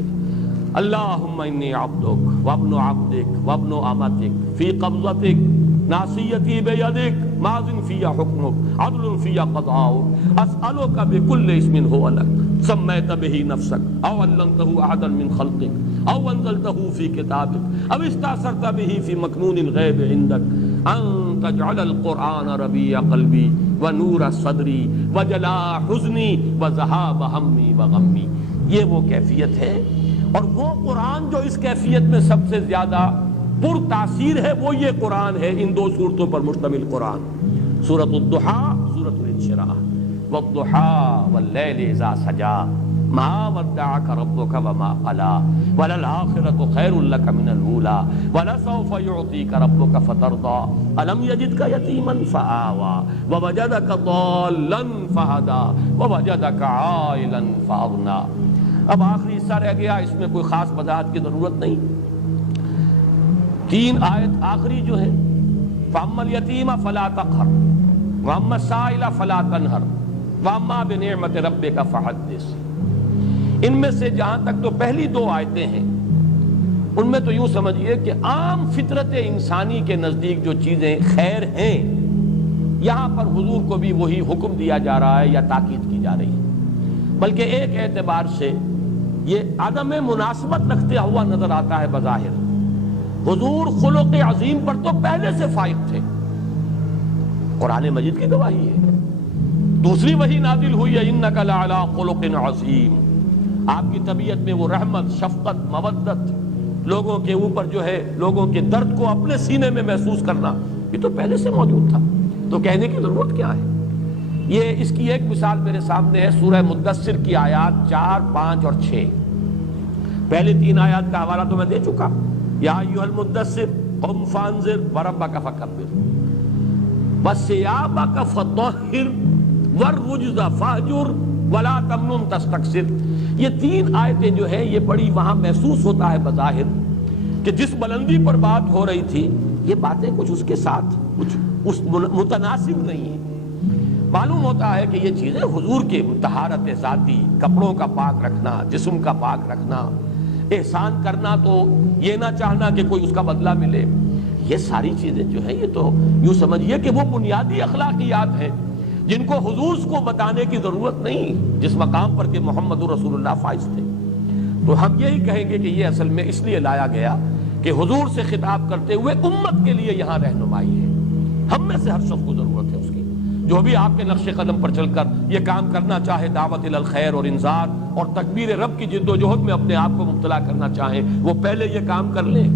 اللہم انی عبدک وابن عبدک وابن امتک فی قبضتک ناصیتی بیدک ماضٍ فی حکمک عدل فی قضاؤک، اسألک بکل اسم هو لک سمیت بہ نفسک او علمتہ احدا من خلقک او انزلتہ فی کتابک او استاثرت بہ فی مکنون الغیب عندک ان تجعل القرآن ربیع قلبی ونور صدری وجلاء حزنی وذہاب ہمی وغمی۔ یہ وہ کیفیت ہے، اور وہ قرآن جو اس کیفیت میں سب سے زیادہ پر تاثیر ہے وہ یہ قرآن ہے، ان دو صورتوں پر مشتمل قرآن، سورۃ الضحیٰ، سورۃ الانشراح، والضحیٰ واللیل اذا سجا ما ودعک ربک وما قلی وللآخرۃ خیر لک من الاولی ولسوف یعطیک ربک فترضی الم یجدک یتیما فآوی ووجدک ضالا فہدی ووجدک عائلا فاغنی۔ اب آخری حصہ رہ گیا، اس میں کوئی خاص وضاحت کی ضرورت نہیں۔ 3 آیت آخری جو ہے، فَأَمَّا الْيَتِيمَ فَلَا تَقْهَرْ وَأَمَّا السَّائِلَ فَلَا تَنْهَرْ وَأَمَّا بِنِعْمَةِ رَبِّكَ فَحَدِّثْ۔ ان میں سے جہاں تک تو پہلی 2 آیتیں ہیں، ان میں تو یوں سمجھیے کہ عام فطرت انسانی کے نزدیک جو چیزیں خیر ہیں، یہاں پر حضور کو بھی وہی حکم دیا جا رہا ہے یا تاکید کی جا رہی ہے، بلکہ ایک اعتبار سے یہ عدم مناسبت رکھتے ہوا نظر آتا ہے بظاہر۔ حضور خلق عظیم پر تو پہلے سے فائق تھے، قرآن مجید کی گواہی ہے۔ دوسری وحی نازل ہوئی ہے، انک لعلی خلق عظیم، آپ کی طبیعت میں وہ رحمت، شفقت، مودت، لوگوں کے اوپر جو ہے لوگوں کے درد کو اپنے سینے میں محسوس کرنا، یہ تو پہلے سے موجود تھا، تو کہنے کی ضرورت کیا ہے؟ یہ اس کی ایک مثال میرے سامنے ہے، سورہ مدثر کی آیات 4، 5 اور 6۔ پہلے 3 آیات کا حوالہ تو میں دے چکا، یا ایھا المدثر قم فانذر وربک فکبر وثیابک فطہر والرجز فاہجر ولا تمنن تستکثر۔ یہ 3 آیتیں جو ہیں یہ بڑی وہاں محسوس ہوتا ہے بظاہر کہ جس بلندی پر بات ہو رہی تھی یہ باتیں کچھ اس کے ساتھ کچھ اس متناسب نہیں ہیں۔ معلوم ہوتا ہے کہ یہ چیزیں حضور کے طہارت ذاتی، کپڑوں کا پاک رکھنا، جسم کا پاک رکھنا، احسان کرنا، تو یہ نہ چاہنا کہ کوئی اس کا بدلہ ملے، یہ ساری چیزیں جو ہیں یہ تو یوں سمجھیے کہ وہ بنیادی اخلاقیات ہیں جن کو حضور کو بتانے کی ضرورت نہیں جس مقام پر کہ محمد رسول اللہ فائز تھے۔ تو ہم یہی کہیں گے کہ یہ اصل میں اس لیے لایا گیا کہ حضور سے خطاب کرتے ہوئے امت کے لیے یہاں رہنمائی ہے، ہم میں سے ہر شخص کو ضرورت ہے اس کی، جو بھی آپ کے نقش قدم پر چل کر یہ کام کرنا چاہے، دعوت الی الخیر اور انذار اور تکبیر رب کی جد و جہد میں اپنے آپ کو مبتلا کرنا چاہیں، وہ پہلے یہ کام کر لیں،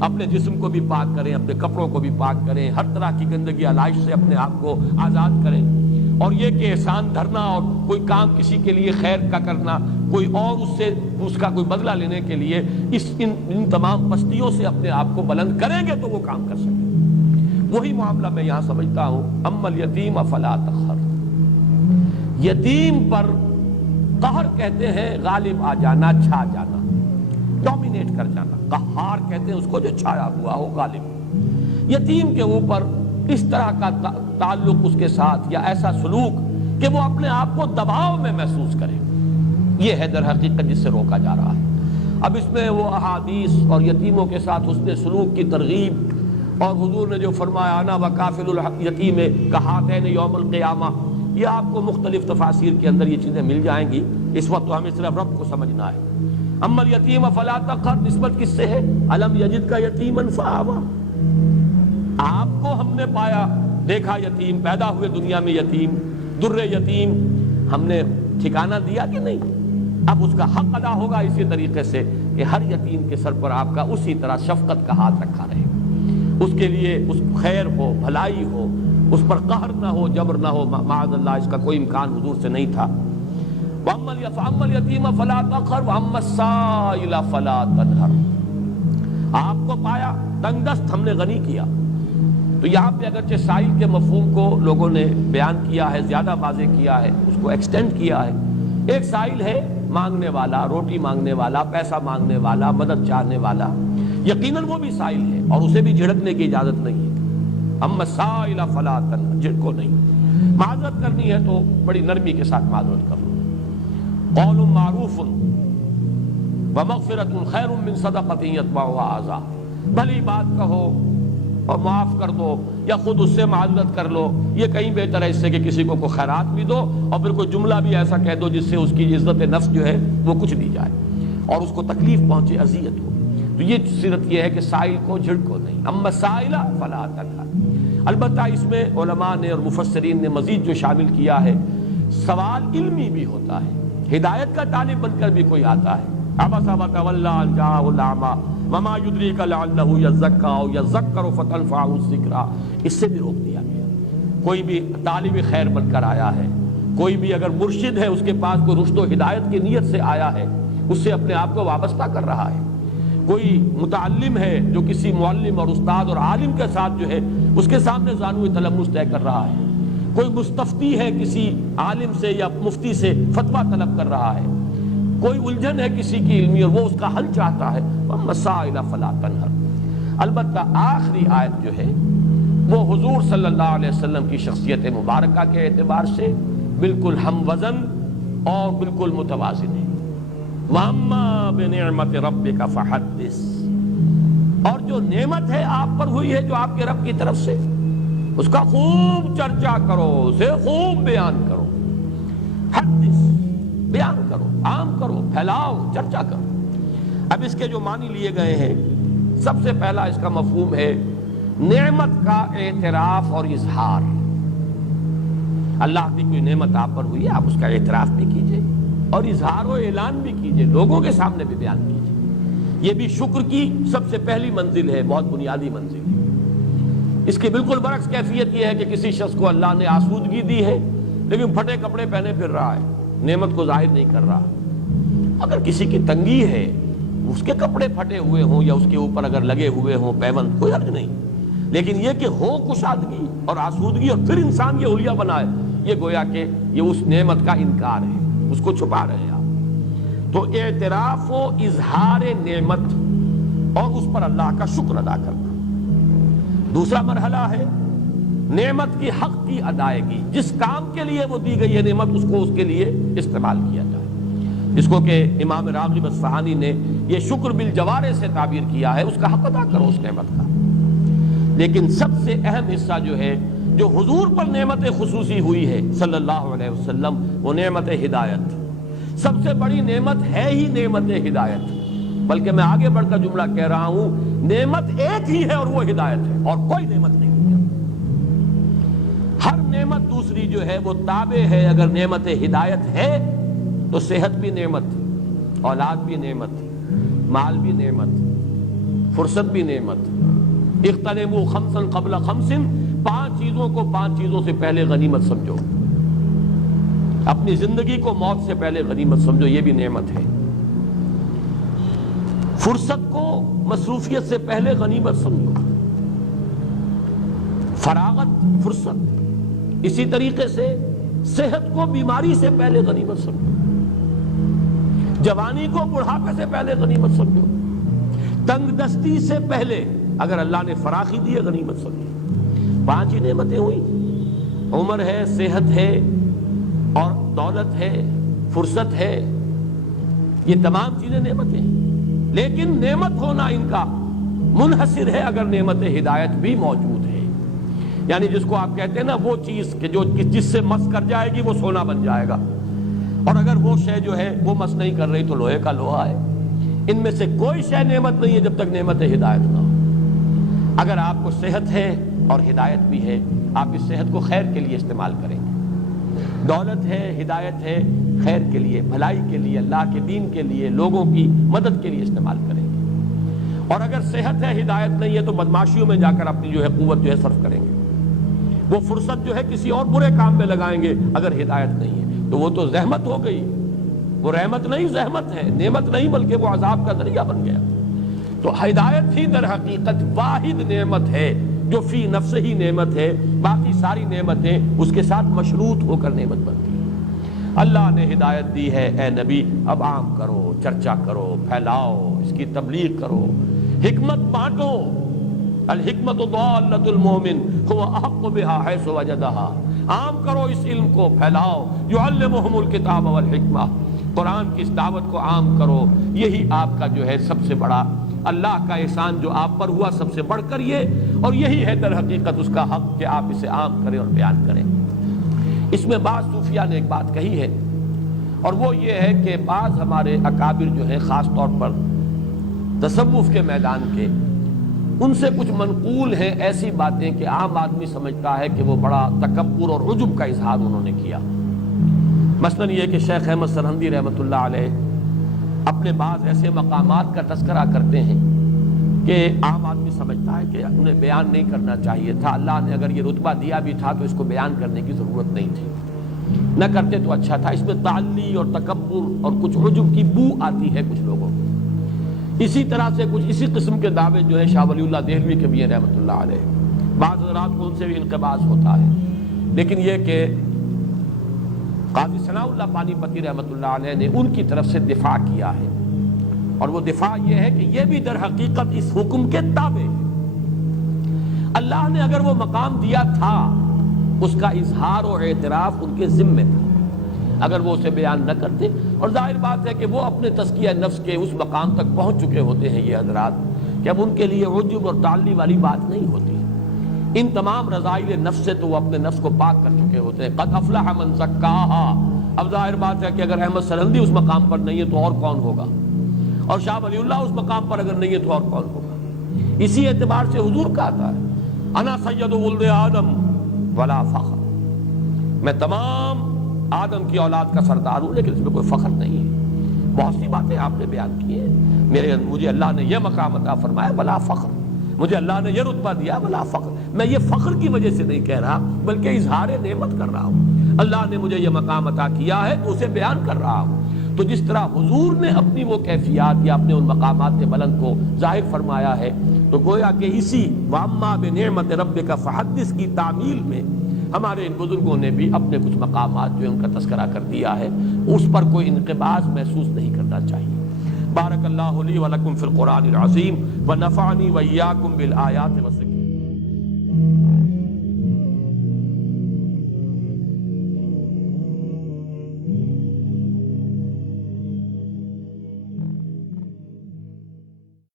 اپنے جسم کو بھی پاک کریں، اپنے کپڑوں کو بھی پاک کریں، ہر طرح کی گندگی علائش سے اپنے آپ کو آزاد کریں، اور یہ کہ احسان دھرنا اور کوئی کام کسی کے لیے خیر کا کرنا، کوئی اور اس سے اس کا کوئی بدلہ لینے کے لیے ان تمام پستیوں سے اپنے آپ کو بلند کریں گے تو وہ کام کر سکیں۔ وہی معاملہ میں یہاں سمجھتا ہوں، اما الیتیم فلا تقہر، یتیم پر قہر کہتے ہیں غالب آ جانا، چھا جانا، ڈومینیٹ کر جانا، قہار کہتے ہیں اس کو جو چھایا ہوا ہو، غالب۔ یتیم کے اوپر اس طرح کا تعلق اس کے ساتھ یا ایسا سلوک کہ وہ اپنے آپ کو دباؤ میں محسوس کرے، یہ ہے در حقیقت جس سے روکا جا رہا ہے۔ اب اس میں وہ احادیث اور یتیموں کے ساتھ حسن سلوک کی ترغیب، اور حضور نے جو فرمایا انا وکافل الیتیم کہاتین یوم القیامہ، یہ آپ کو مختلف تفاسیر کے اندر یہ چیزیں مل جائیں گی، اس وقت تو ہمیں صرف رب کو سمجھنا ہے۔ اما الیتیم فلا تقہر نسبت کس سے ہے؟ الم یجدک یتیما فآوی، آپ کو ہم نے پایا، دیکھا یتیم، پیدا ہوئے دنیا میں یتیم، در یتیم، ہم نے ٹھکانہ دیا کہ نہیں؟ اب اس کا حق ادا ہوگا اسی طریقے سے کہ ہر یتیم کے سر پر آپ کا اسی طرح شفقت کا ہاتھ رکھا رہے، اس کے لیے اس خیر ہو، بھلائی ہو، اس پر قہر نہ ہو، جبر نہ ہو، معاذ اللہ اس کا کوئی امکان حضور سے نہیں تھا۔ وَأَمَّا الْيَتِيمَ فَلَا تَقْهَرْ وَأَمَّا السَّائِلَ فَلَا تَنْهَرْ، آپ کو پایا تنگ دست ہم نے غنی کیا۔ تو یہاں پہ اگرچہ سائل کے مفہوم کو لوگوں نے بیان کیا ہے، زیادہ واضح کیا ہے، اس کو ایکسٹینڈ کیا ہے۔ ایک سائل ہے مانگنے والا، روٹی مانگنے والا، پیسہ مانگنے والا، مدد چاہنے والا، یقیناً وہ بھی سائل ہے اور اسے بھی جھڑکنے کی اجازت نہیں ہے۔ اما السائل فلا تنہر، جھڑکو نہیں، معذرت کرنی ہے تو بڑی نرمی کے ساتھ معذرت کرو۔ قول معروف ومغفرۃ خیر من صدقۃ یتبعها اذی، بھلی بات کہو اور معاف کر دو یا خود اس سے معذرت کر لو، یہ کہیں بہتر ہے اس سے کہ کسی کو کوئی خیرات بھی دو اور پھر کوئی جملہ بھی ایسا کہہ دو جس سے اس کی عزت نفس جو ہے وہ کچھ دی جائے اور اس کو تکلیف پہنچے، اذیت ہو۔ تو یہ سیرت یہ ہے کہ سائل کو جھڑکو نہیں، اما السائل فلا تنہر۔ البتہ اس میں علماء نے اور مفسرین نے مزید جو شامل کیا ہے، سوال علمی بھی ہوتا ہے، ہدایت کا طالب بن کر بھی کوئی آتا ہے عبس وتولى ان جاءه الاعمى وما يدريك لعله يزكى او يذكر فتنفعه الذکریٰ، اس سے بھی روک دیا گیا۔ کوئی بھی طالب خیر بن کر آیا ہے، کوئی بھی اگر مرشد ہے اس کے پاس کوئی رشد و ہدایت کی نیت سے آیا ہے، اس سے اپنے آپ کو وابستہ کر رہا ہے۔ کوئی متعلم ہے جو کسی معلم اور استاد اور عالم کے ساتھ جو ہے اس کے سامنے زانو تلمس طے کر رہا ہے۔ کوئی مستفتی ہے کسی عالم سے یا مفتی سے فتویٰ طلب کر رہا ہے۔ کوئی الجھن ہے کسی کی علمی اور وہ اس کا حل چاہتا ہے، مسائل فلا تنہر۔ البتہ آخری آیت جو ہے وہ حضور صلی اللہ علیہ وسلم کی شخصیت مبارکہ کے اعتبار سے بالکل ہم وزن اور بالکل متوازن ہے۔ وَأَمَّا بِنِعْمَةِ رَبِّكَ فَحَدِّثْ، اور جو نعمت ہے آپ پر ہوئی ہے جو آپ کے رب کی طرف سے، اس کا خوب چرچا کرو، اسے خوب بیان کرو۔ حدث، بیان کرو، عام کرو، پھیلاؤ، چرچا کرو۔ اب اس کے جو معنی لیے گئے ہیں، سب سے پہلا اس کا مفہوم ہے نعمت کا اعتراف اور اظہار۔ اللہ کی کوئی نعمت آپ پر ہوئی ہے، آپ اس کا اعتراف بھی کیجئے اور اظہار و اعلان بھی کیجئے، لوگوں کے سامنے بھی بیان کیجئے۔ یہ بھی شکر کی سب سے پہلی منزل ہے، بہت بنیادی منزل ہے۔ اس کی بالکل برعکس کیفیت یہ ہے کہ کسی شخص کو اللہ نے آسودگی دی ہے لیکن پھٹے کپڑے پہنے پھر رہا ہے، نعمت کو ظاہر نہیں کر رہا۔ اگر کسی کی تنگی ہے، اس کے کپڑے پھٹے ہوئے ہوں یا اس کے اوپر اگر لگے ہوئے ہوں پیوند، کوئی حرج نہیں، لیکن یہ کہ ہو کشادگی اور آسودگی اور پھر انسان یہ حلیہ بنائے، یہ گویا کہ یہ اس نعمت کا انکار ہے، اس کو چھپا رہے ہیں آپ۔ تو اعتراف و اظہار نعمت اور اس پر اللہ کا شکر ادا کرنا۔ دوسرا مرحلہ ہے نعمت کی حق کی ادائیگی، جس کام کے لیے وہ دی گئی ہے نعمت اس کو اس کے لیے استعمال کیا جائے، جس کو کہ امام راغب اصفہانی نے یہ شکر بالجوارح سے تعبیر کیا ہے، اس کا حق ادا کرو اس نعمت کا۔ لیکن سب سے اہم حصہ جو ہے جو حضور پر نعمت خصوصی ہوئی ہے صلی اللہ علیہ وسلم، وہ نعمت ہدایت۔ سب سے بڑی نعمت ہے ہی نعمت ہدایت، بلکہ میں آگے بڑھ کر جملہ کہہ رہا ہوں، نعمت ایک ہی ہے اور وہ ہدایت ہے، اور کوئی نعمت نہیں ہے۔ ہر نعمت دوسری جو ہے وہ تابع ہے۔ اگر نعمت ہدایت ہے تو صحت بھی نعمت، اولاد بھی نعمت، مال بھی نعمت، فرصت بھی نعمت۔ اغتنموا خمسا قبل خمس، 5 چیزوں کو 5 چیزوں سے پہلے غنیمت سمجھو، اپنی زندگی کو موت سے پہلے غنیمت سمجھو، یہ بھی نعمت ہے۔ فرصت کو مصروفیت سے پہلے غنیمت سمجھو، فراغت فرصت۔ اسی طریقے سے صحت کو بیماری سے پہلے غنیمت سمجھو، جوانی کو بڑھاپے سے پہلے غنیمت سمجھو، تنگ دستی سے پہلے اگر اللہ نے فراخی دی ہے غنیمت سمجھو۔ 5 ہی نعمتیں ہوئی، عمر ہے، صحت ہے اور دولت ہے، فرصت ہے، یہ تمام چیزیں نعمتیں ہیں۔ لیکن نعمت ہونا ان کا منحصر ہے اگر نعمت ہدایت بھی موجود ہے، یعنی جس کو آپ کہتے ہیں نا وہ چیز کہ جو جس سے مس کر جائے گی وہ سونا بن جائے گا، اور اگر وہ شے جو ہے وہ مس نہیں کر رہی تو لوہے کا لوہا ہے۔ ان میں سے کوئی شے نعمت نہیں ہے جب تک نعمت ہدایت نہ ہو۔ اگر آپ کو صحت ہے اور ہدایت بھی ہے، آپ اس صحت کو خیر کے لیے استعمال کریں گے، دولت ہے، ہدایت ہے، خیر کے لیے، بھلائی کے لیے، اللہ کے دین کے لیے، لوگوں کی مدد کے لیے استعمال کریں گے۔ اور اگر صحت ہے، ہدایت نہیں ہے تو بدماشیوں میں جا کر اپنی جو ہے قوت جو ہے صرف کریں گے، وہ فرصت جو ہے کسی اور برے کام میں لگائیں گے۔ اگر ہدایت نہیں ہے تو وہ تو زحمت ہو گئی، وہ رحمت نہیں زحمت ہے، نعمت نہیں بلکہ وہ عذاب کا ذریعہ بن گیا۔ تو ہدایت ہی در حقیقت واحد نعمت ہے جو فی نفس ہی نعمت ہے، باقی ساری نعمتیں اس کے ساتھ مشروط ہو کر نعمت بنتی ہیں۔ اللہ نے ہدایت دی ہے، اے نبی اب عام کرو، چرچا کرو، پھیلاؤ، اس کی تبلیغ کرو، حکمت بانٹو۔ الحکمت ضالۃ المؤمن هو احق بها حیث وجدها، عام کرو اس علم کو، پھیلاؤ۔ یعلمہم الکتاب والحکمہ، قرآن کی اس دعوت کو عام کرو۔ یہی آپ کا جو ہے سب سے بڑا اللہ کا احسان جو آپ پر ہوا، سب سے بڑھ کر یہ، اور یہی ہے در حقیقت اس کا حق کہ آپ اسے عام کریں اور بیان کریں۔ اس میں بعض صوفیاء نے ایک بات کہی ہے، اور وہ یہ ہے کہ بعض ہمارے اکابر جو ہیں خاص طور پر تصوف کے میدان کے، ان سے کچھ منقول ہیں ایسی باتیں کہ عام آدمی سمجھتا ہے کہ وہ بڑا تکبر اور عجب کا اظہار انہوں نے کیا۔ مثلا یہ کہ شیخ احمد سرہندی رحمۃ اللہ علیہ اپنے بعض ایسے مقامات کا تذکرہ کرتے ہیں کہ عام آدمی سمجھتا ہے کہ انہیں بیان نہیں کرنا چاہیے تھا، اللہ نے اگر یہ رتبہ دیا بھی تھا تو اس کو بیان کرنے کی ضرورت نہیں تھی، نہ کرتے تو اچھا تھا۔ اس میں تعلی اور تکبر اور کچھ عجب کی بو آتی ہے کچھ لوگوں کو۔ اسی طرح سے کچھ اسی قسم کے دعوے جو ہے شاہ ولی اللہ دہلوی کے بھی ہیں رحمۃ اللہ علیہ، بعض حضرات کو ان سے بھی انقباض ہوتا ہے، لیکن یہ کہ قاضی ثناء اللہ پانی پتی رحمۃ اللہ علیہ نے ان کی طرف سے دفاع کیا ہے، اور وہ دفاع یہ ہے کہ یہ بھی در حقیقت اس حکم کے تابع ہے۔ اللہ نے اگر وہ مقام دیا تھا، اس کا اظہار و اعتراف ان کے ذمہ تھا، اگر وہ اسے بیان نہ کرتے، اور ظاہر بات ہے کہ وہ اپنے تزکیہ نفس کے اس مقام تک پہنچ چکے ہوتے ہیں یہ حضرات کہ اب ان کے لیے عجب اور تعلی والی بات نہیں ہوتی، ان تمام رذائل نفس سے تو وہ اپنے نفس کو پاک کر چکے ہوتے ہیں۔ قد افلح من زکاہا، اب ظاہر بات ہے کہ اگر احمد سرہندی اس مقام پر نہیں ہے تو اور کون ہوگا، اور شاہ ولی اللہ اس مقام پر اگر نہیں ہے تو اور کون ہوگا۔ اسی اعتبار سے حضور کہتا ہے انا سید ولد آدم ولا فخر، میں تمام آدم کی اولاد کا سردار ہوں لیکن اس میں کوئی فخر نہیں ہے۔ بہت سی باتیں آپ نے بیان کی ہیں، مجھے اللہ نے یہ مقام عطا فرمایا ولا فخر، مجھے اللہ نے یہ رتبہ دیا ولا فخر، میں یہ فخر کی وجہ سے نہیں کہہ رہا بلکہ اظہار نعمت کر رہا ہوں، اللہ نے مجھے یہ مقام عطا کیا ہے تو اسے بیان کر رہا ہوں۔ تو جس طرح حضور نے اپنی وہ کیفیات یا اپنے ان مقامات بلند کو ظاہر فرمایا ہے، تو گویا کہ اسی وَأَمَّا بِنِعْمَةِ رَبِّكَ فَحَدِّثْ کی تعمیل میں ہمارے ان بزرگوں نے بھی اپنے کچھ مقامات جو ان کا تذکرہ کر دیا ہے، اس پر کوئی انقباض محسوس نہیں کرنا چاہیے۔ بارک اللہ لی ولکم فی القرآن العظیم ونفعنی وإیاکم بالآیات والذکر۔